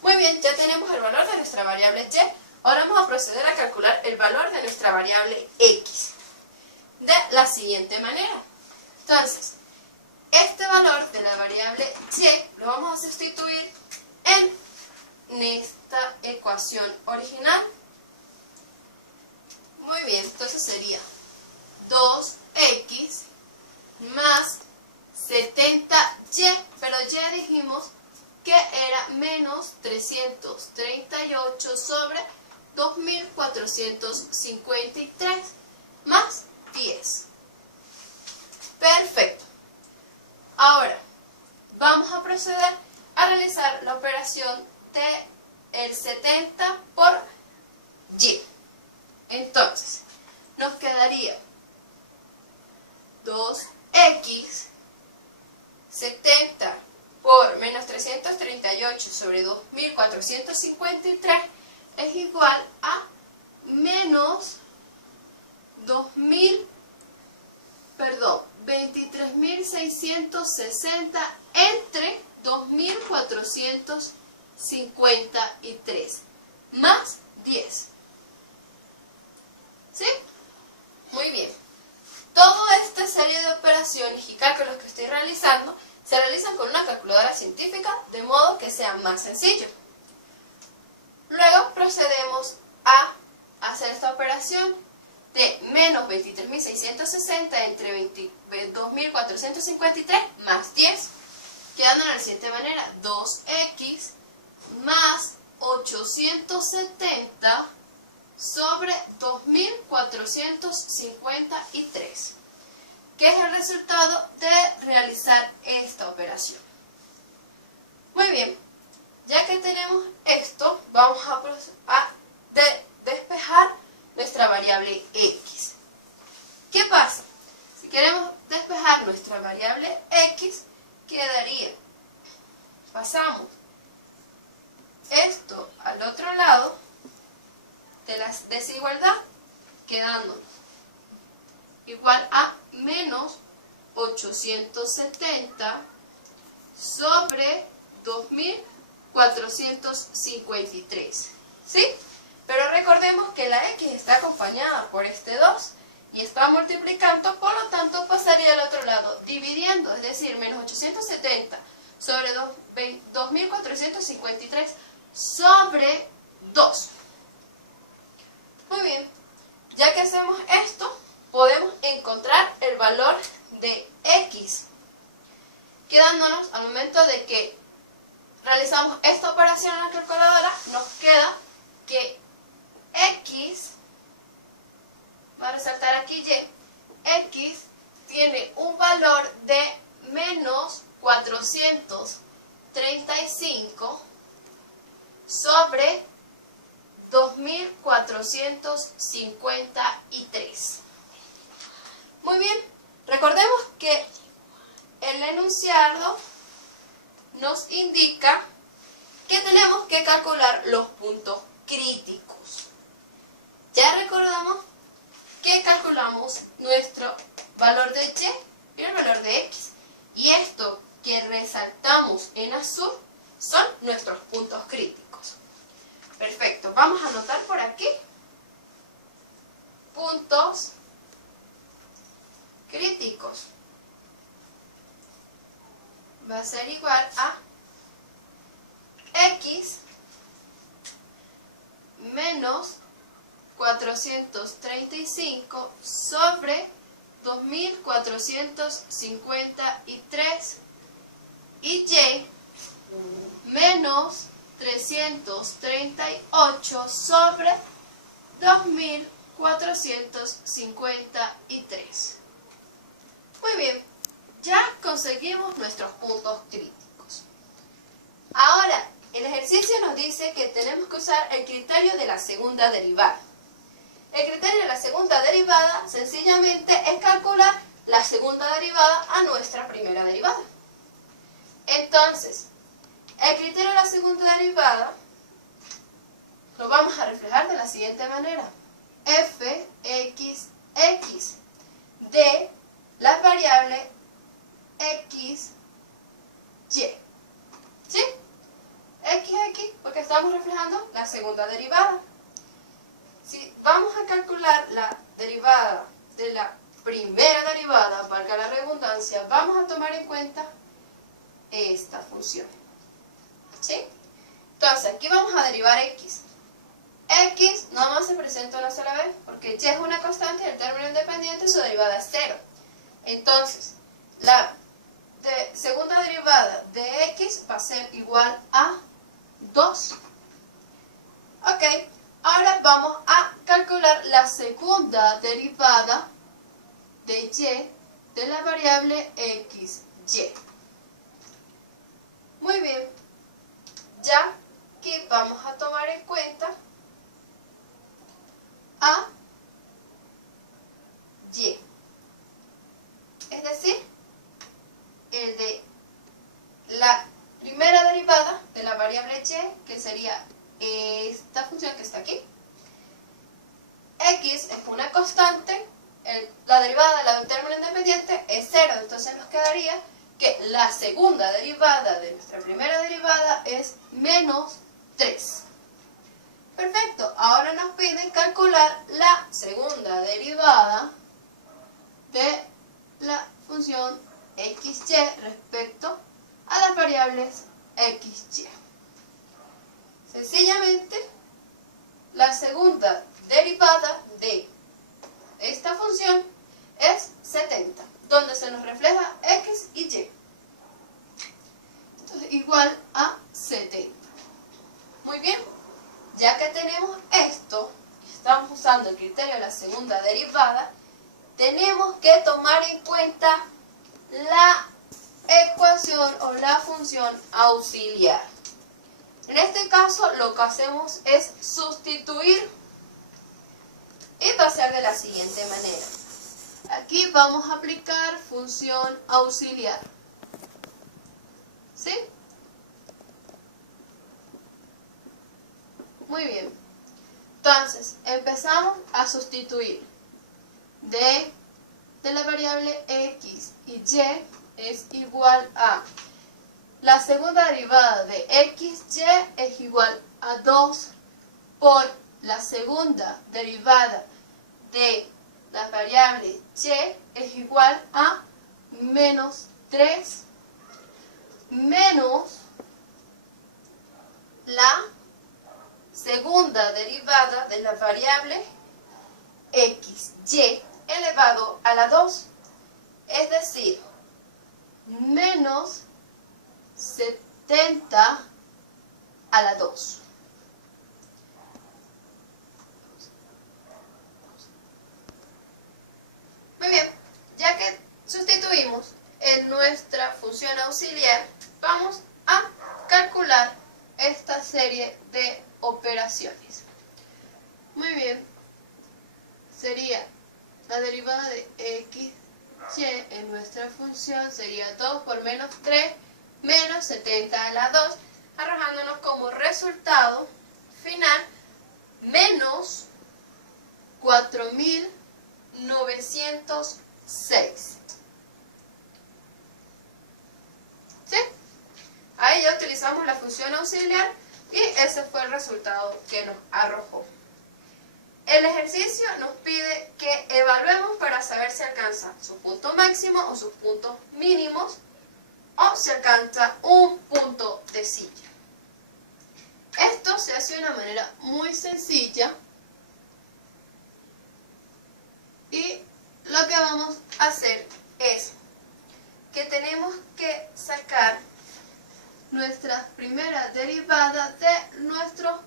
Muy bien, ya tenemos el valor de nuestra variable y. Ahora vamos a proceder a calcular el valor de nuestra variable x de la siguiente manera. Entonces, este valor de la variable y lo vamos a sustituir en esta ecuación original. Muy bien, entonces sería 2x más 70y, pero ya dijimos que era menos 338 sobre 2453 más 10. Perfecto. Ahora vamos a proceder a realizar la operación de el 70 por y. Entonces, nos quedaría 2x 70 por menos 338 sobre 2453 es igual a menos 23.660 entre 2453 más 10. ¿Sí? Muy bien. Toda esta serie de operaciones y cálculos que estoy realizando se realizan con una calculadora científica, de modo que sea más sencillo. Luego procedemos a hacer esta operación de menos 23.660 entre 22.453 más 10, quedando de la siguiente manera: 2x más 870 sobre 2453, que es el resultado de realizar esta operación. Muy bien, ya que tenemos esto, vamos a despejar nuestra variable x. ¿Qué pasa? Si queremos despejar nuestra variable x, quedaría, pasamos esto al otro lado de la desigualdad, quedando igual a menos 870 sobre 2453. ¿Sí? Pero recordemos que la x está acompañada por este 2 y está multiplicando, por lo tanto pasaría al otro lado dividiendo, es decir, menos 870 sobre 2453 sobre 2. Muy bien, ya que hacemos esto, podemos encontrar el valor de x, quedándonos al momento de que realizamos esta operación en la calculadora, nos queda que x, va a resaltar aquí y, x tiene un valor de menos 435 sobre 2453. Muy bien, recordemos que el enunciado nos indica que tenemos que calcular los puntos críticos. Ya recordamos que calculamos nuestro valor de y y el valor de x. Y esto que resaltamos en azul son nuestros puntos críticos. Perfecto, vamos a anotar por aquí puntos críticos va a ser igual a x menos 435 sobre 2453 y y menos 338 sobre 2453. Muy bien, ya conseguimos nuestros puntos críticos. Ahora, el ejercicio nos dice que tenemos que usar el criterio de la segunda derivada. El criterio de la segunda derivada sencillamente es calcular la segunda derivada a nuestra primera derivada. Entonces, el criterio de la segunda derivada lo vamos a reflejar de la siguiente manera. Fxx de la variable x, y. ¿Sí? X, porque estamos reflejando la segunda derivada. Si vamos a calcular la derivada de la primera derivada, valga la redundancia, vamos a tomar en cuenta esta función. ¿Sí? Entonces, aquí vamos a derivar x. X nada más se presenta una sola vez, porque y es una constante y el término independiente su derivada es 0. Entonces, la segunda derivada de x va a ser igual a 2. Ok, ahora vamos a calcular la segunda derivada de y de la variable x, y. Muy bien, ya aquí vamos a tomar en cuenta a y. Es decir, el de la primera derivada de la variable y, que sería esta función que está aquí. X es una constante, la derivada del término independiente es 0, entonces nos quedaría que la segunda derivada de nuestra primera derivada es menos 3. Perfecto, ahora nos piden calcular la segunda derivada de la función xy respecto a las variables xy. Sencillamente, la segunda derivada de esta función es 70, donde se nos refleja x y y. Entonces, igual a 70. Muy bien, ya que tenemos esto, estamos usando el criterio de la segunda derivada, tenemos que tomar en cuenta la ecuación o la función auxiliar. En este caso, lo que hacemos es sustituir y va a ser de la siguiente manera. Aquí vamos a aplicar función auxiliar. ¿Sí? Muy bien. Entonces, empezamos a sustituir de la variable x y y es igual a la segunda derivada de xy es igual a 2 por la segunda derivada de la variable y es igual a menos 3 menos la segunda derivada de la variable xy elevado a la 2, es decir, menos 70 a la 2. Muy bien, ya que sustituimos en nuestra función auxiliar, vamos a calcular esta serie de operaciones. Muy bien, sería la derivada de x, y en nuestra función sería 2 por menos 3 menos 70 a la 2, arrojándonos como resultado final menos 4906. ¿Sí? Ahí ya utilizamos la función auxiliar y ese fue el resultado que nos arrojó. El ejercicio nos pide que evaluemos para saber si alcanza su punto máximo o sus puntos mínimos o si alcanza un punto de silla. Esto se hace de una manera muy sencilla y lo que vamos a hacer es que tenemos que sacar nuestra primera derivada de nuestros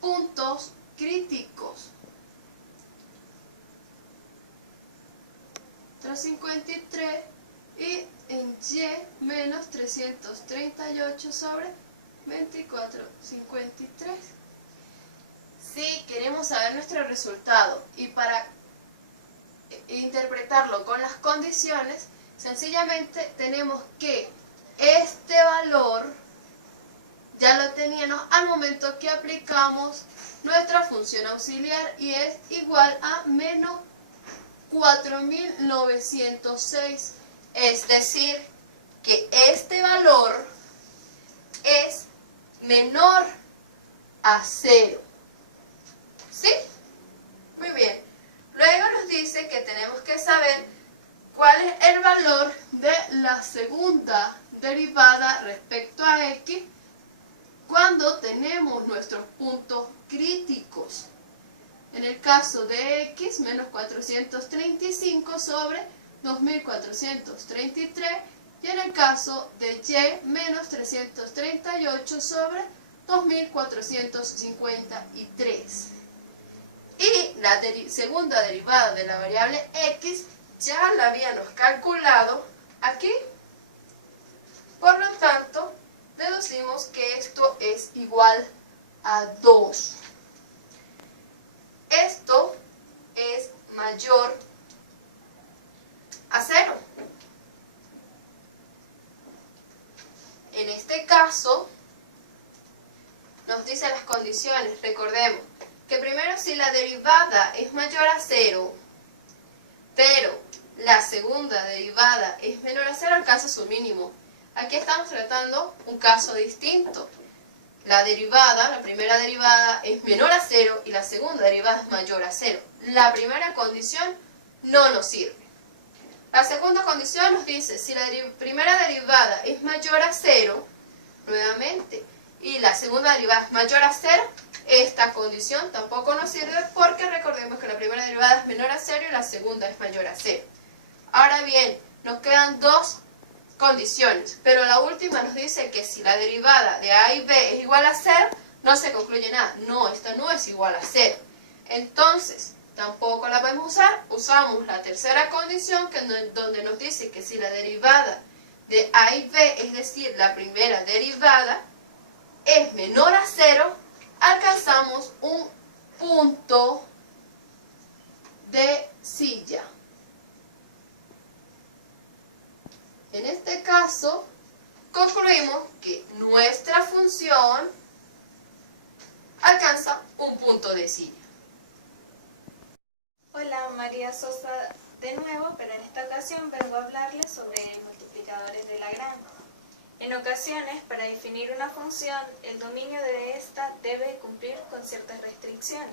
puntos críticos. 353 y en y menos 338 sobre 2453. Si queremos saber nuestro resultado y para interpretarlo con las condiciones, sencillamente tenemos que este valor ya lo teníamos al momento que aplicamos nuestra función auxiliar y es igual a menos 4906. Es decir, que este valor es menor a 0. ¿Sí? Muy bien. Luego nos dice que tenemos que saber cuál es el valor de la segunda derivada respecto a x cuando tenemos nuestros puntos críticos. En el caso de x, menos 435 sobre 2433, y en el caso de y, menos 338 sobre 2453. Y la segunda derivada de la variable x ya la habíamos calculado aquí. Por lo tanto, deducimos que esto es igual a 2. Esto es mayor a 0. En este caso, nos dice las condiciones. Recordemos que primero, si la derivada es mayor a 0, pero la segunda derivada es menor a 0, alcanza su mínimo. Aquí estamos tratando un caso distinto. La primera derivada es menor a 0 y la segunda derivada es mayor a 0. La primera condición no nos sirve. La segunda condición nos dice, si la primera derivada es mayor a 0, nuevamente, y la segunda derivada es mayor a 0, esta condición tampoco nos sirve porque recordemos que la primera derivada es menor a 0 y la segunda es mayor a 0. Ahora bien, nos quedan dos condiciones, pero la última nos dice que si la derivada de a y b es igual a 0, no se concluye nada. No, esta no es igual a 0. Entonces, tampoco la podemos usar. Usamos la tercera condición, donde nos dice que si la derivada de a y b, es decir, la primera derivada, es menor a 0, alcanzamos un punto de silla. En este caso, concluimos que nuestra función alcanza un punto de silla. Hola, María Sosa de nuevo, pero en esta ocasión vengo a hablarles sobre multiplicadores de Lagrange. En ocasiones, para definir una función, el dominio de esta debe cumplir con ciertas restricciones.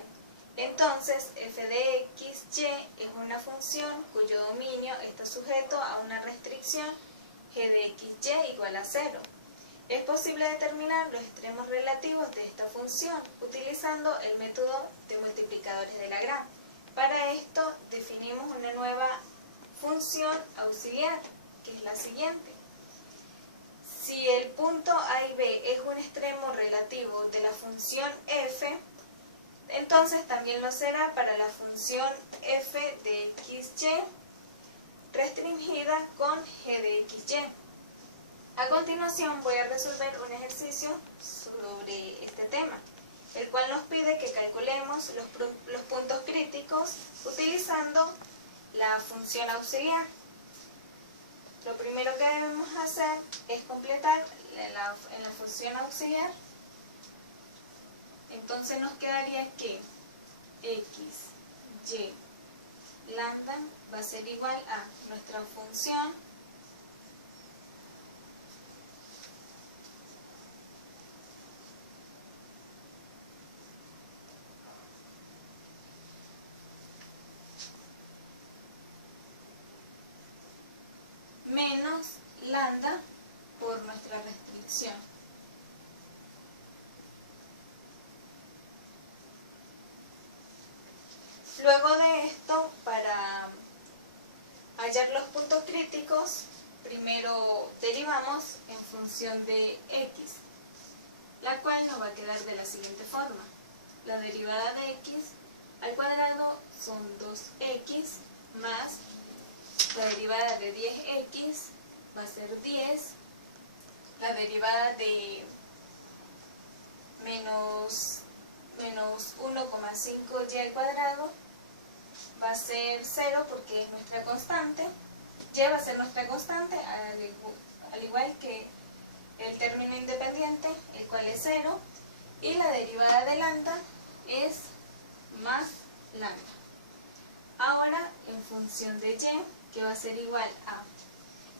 Entonces, f de x, y es una función cuyo dominio está sujeto a una restricción g de x, y igual a 0. Es posible determinar los extremos relativos de esta función utilizando el método de multiplicadores de Lagrange. Para esto definimos una nueva función auxiliar, que es la siguiente. Si el punto A y B es un extremo relativo de la función f, entonces también lo será para la función f de x, y restringida con g de x, y. A continuación voy a resolver un ejercicio sobre este tema, el cual nos pide que calculemos los puntos críticos utilizando la función auxiliar. Lo primero que debemos hacer es completar en la función auxiliar. Entonces nos quedaría que x, y, lambda va a ser igual a nuestra función lambda por nuestra restricción. Luego de esto, para hallar los puntos críticos, primero derivamos en función de x, la cual nos va a quedar de la siguiente forma. La derivada de x al cuadrado son 2x más la derivada de 10x va a ser 10, la derivada de menos 1,5y al cuadrado va a ser 0 porque es nuestra constante, y va a ser nuestra constante al igual que el término independiente, el cual es 0, y la derivada de lambda es más lambda. Ahora, en función de y, que va a ser igual a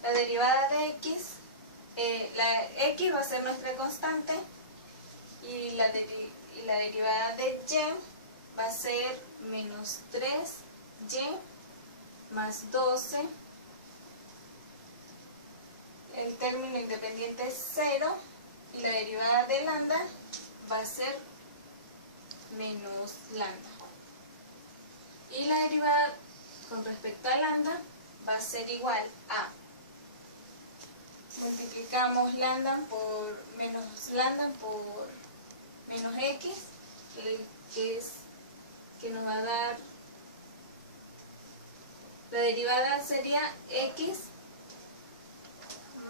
la derivada de x, la x va a ser nuestra constante, y la derivada de y va a ser menos 3y más 12. El término independiente es 0 y la derivada de lambda va a ser menos lambda. Y la derivada con respecto a lambda va a ser igual a, multiplicamos lambda por menos x, que nos va a dar, la derivada sería x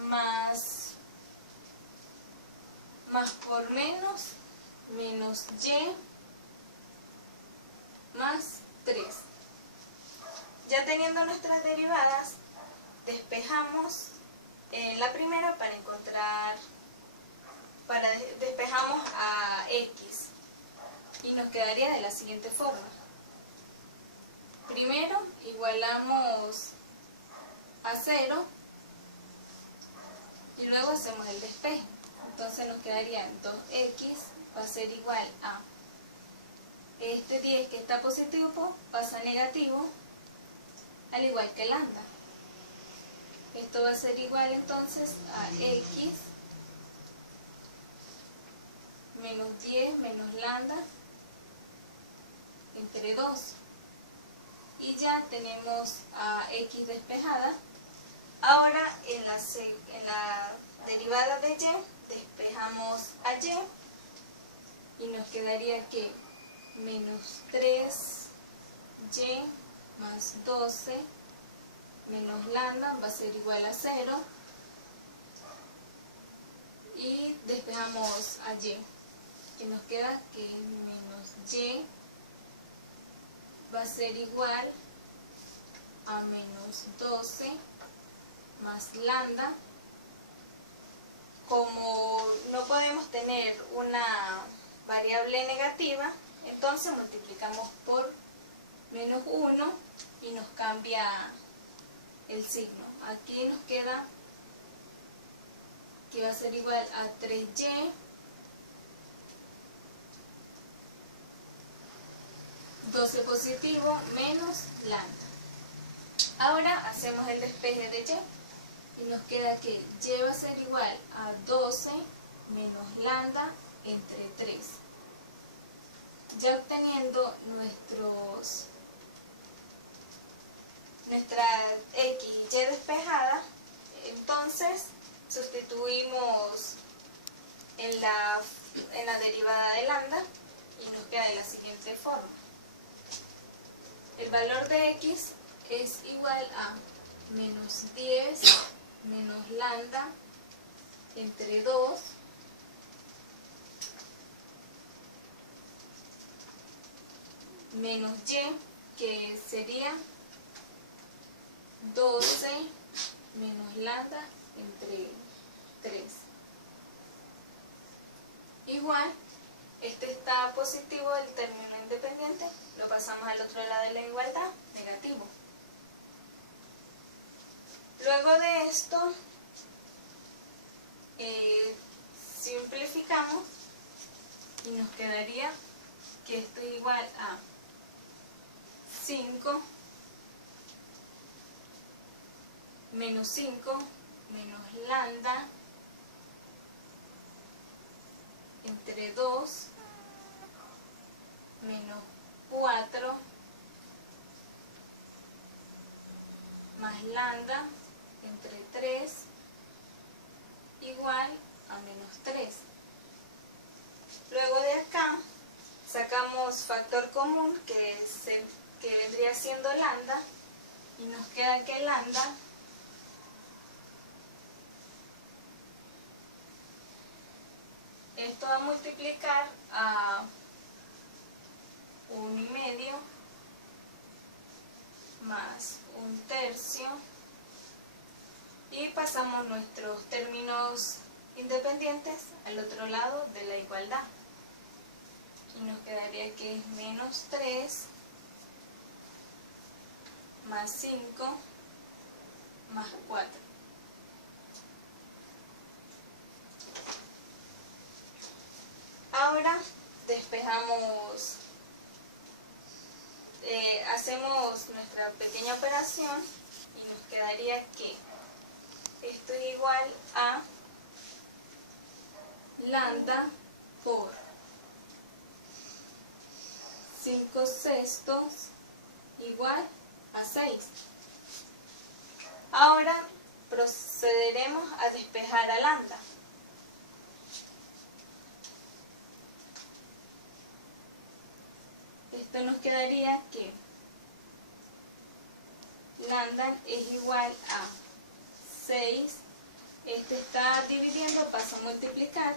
más por menos y más 3. Ya teniendo nuestras derivadas, despejamos en la primera despejamos a x y nos quedaría de la siguiente forma. Primero igualamos a 0 y luego hacemos el despeje. Entonces nos quedaría 2x va a ser igual a este 10 que está positivo pasa a negativo, al igual que lambda. Esto va a ser igual entonces a x menos 10 menos lambda entre 2. Y ya tenemos a x despejada. Ahora en la derivada de y despejamos a y nos quedaría que menos 3y más 12 menos lambda va a ser igual a 0 y despejamos a y, que nos queda que menos y va a ser igual a menos 12 más lambda. Como no podemos tener una variable negativa, entonces multiplicamos por menos 1 y nos cambia el signo. Aquí nos queda que va a ser igual a 3y 12 positivo menos lambda. Ahora hacemos el despeje de y nos queda que y va a ser igual a 12 menos lambda entre 3. Ya obteniendo nuestra x y y despejada, entonces sustituimos en la derivada de lambda y nos queda de la siguiente forma. El valor de x es igual a menos 10 menos lambda entre 2 menos y, que sería 12 menos lambda entre 3. Igual, este está positivo, el término independiente, lo pasamos al otro lado de la igualdad, negativo. Luego de esto, simplificamos y nos quedaría que esto es igual a 5 menos 5 menos lambda entre 2 menos 4 más lambda entre 3 igual a menos 3. Luego de acá sacamos factor común que vendría siendo lambda y nos queda que lambda esto va a multiplicar a 1,5 más 1/3 y pasamos nuestros términos independientes al otro lado de la igualdad. Y nos quedaría que es menos 3 más 5 más 4. Ahora despejamos, hacemos nuestra pequeña operación y nos quedaría que esto es igual a lambda por 5/6 igual a 6. Ahora procederemos a despejar a lambda. Esto nos quedaría que lambda es igual a 6. Este está dividiendo, pasa a multiplicar.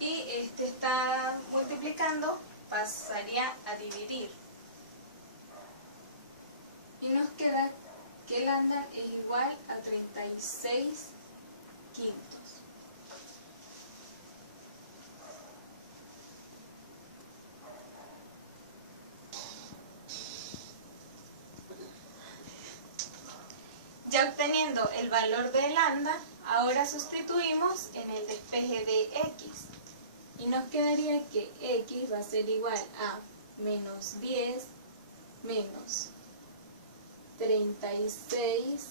Y este está multiplicando, pasaría a dividir. Y nos queda que lambda es igual a 36 quintos. Ya obteniendo el valor de lambda, ahora sustituimos en el despeje de x. Y nos quedaría que x va a ser igual a menos 10 menos 36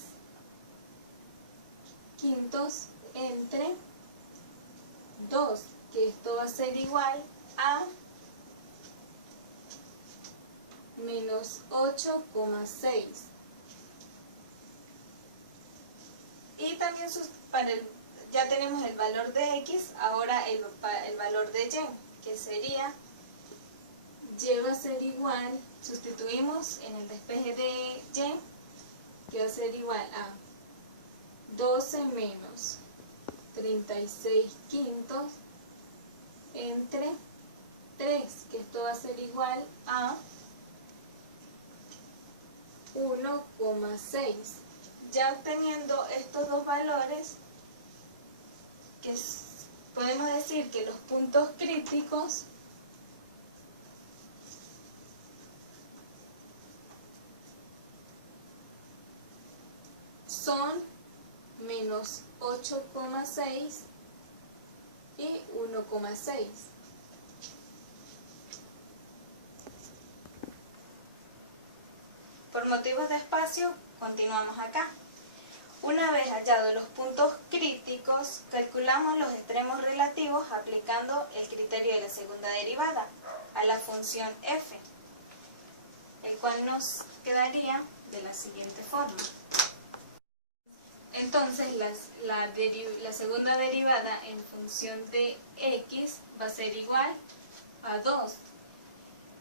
quintos entre 2, que esto va a ser igual a menos 8,6. Y también ya tenemos el valor de x, ahora el valor de y, que sería y va a ser igual, sustituimos en el despeje de y, que va a ser igual a 12 menos 36 quintos entre 3, que esto va a ser igual a 1,6. Ya obteniendo estos dos valores, podemos decir que los puntos críticos son menos 8,6 y 1,6. Por motivos de espacio, continuamos acá. Una vez hallados los puntos críticos, calculamos los extremos relativos aplicando el criterio de la segunda derivada a la función f, el cual nos quedaría de la siguiente forma. Entonces, la segunda derivada en función de x va a ser igual a 2.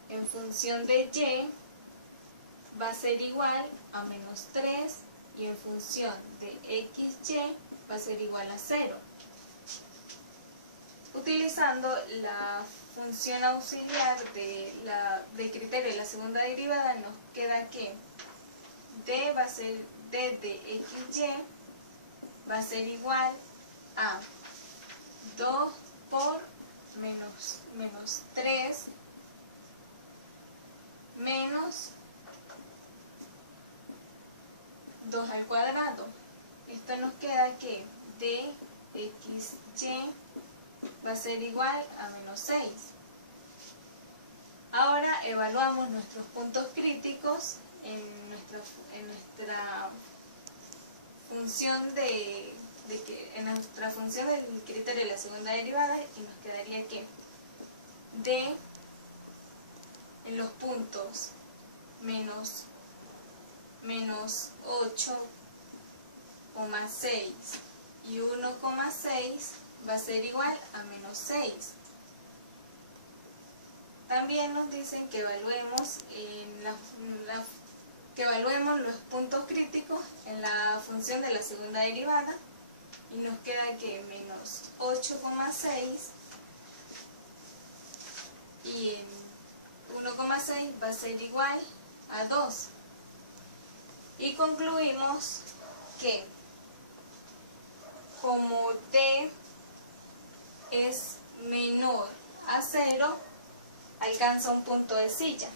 En función de y va a ser igual a menos 3. Y en función de xy va a ser igual a 0. Utilizando la función auxiliar del criterio de la segunda derivada, nos queda que d de xy va a ser igual a 2 por menos 3 menos 2 al cuadrado. Esto nos queda que dxy va a ser igual a menos 6. Ahora evaluamos nuestros puntos críticos en nuestra función en nuestra función del criterio de la segunda derivada, y nos quedaría que D en los puntos menos 8,6 y 1,6 va a ser igual a menos 6. También nos dicen que evaluemos los puntos críticos en la función de la segunda derivada, y nos queda que menos 8,6 y 1,6 va a ser igual a 2. Y concluimos que como D es menor a 0, alcanza un punto de silla.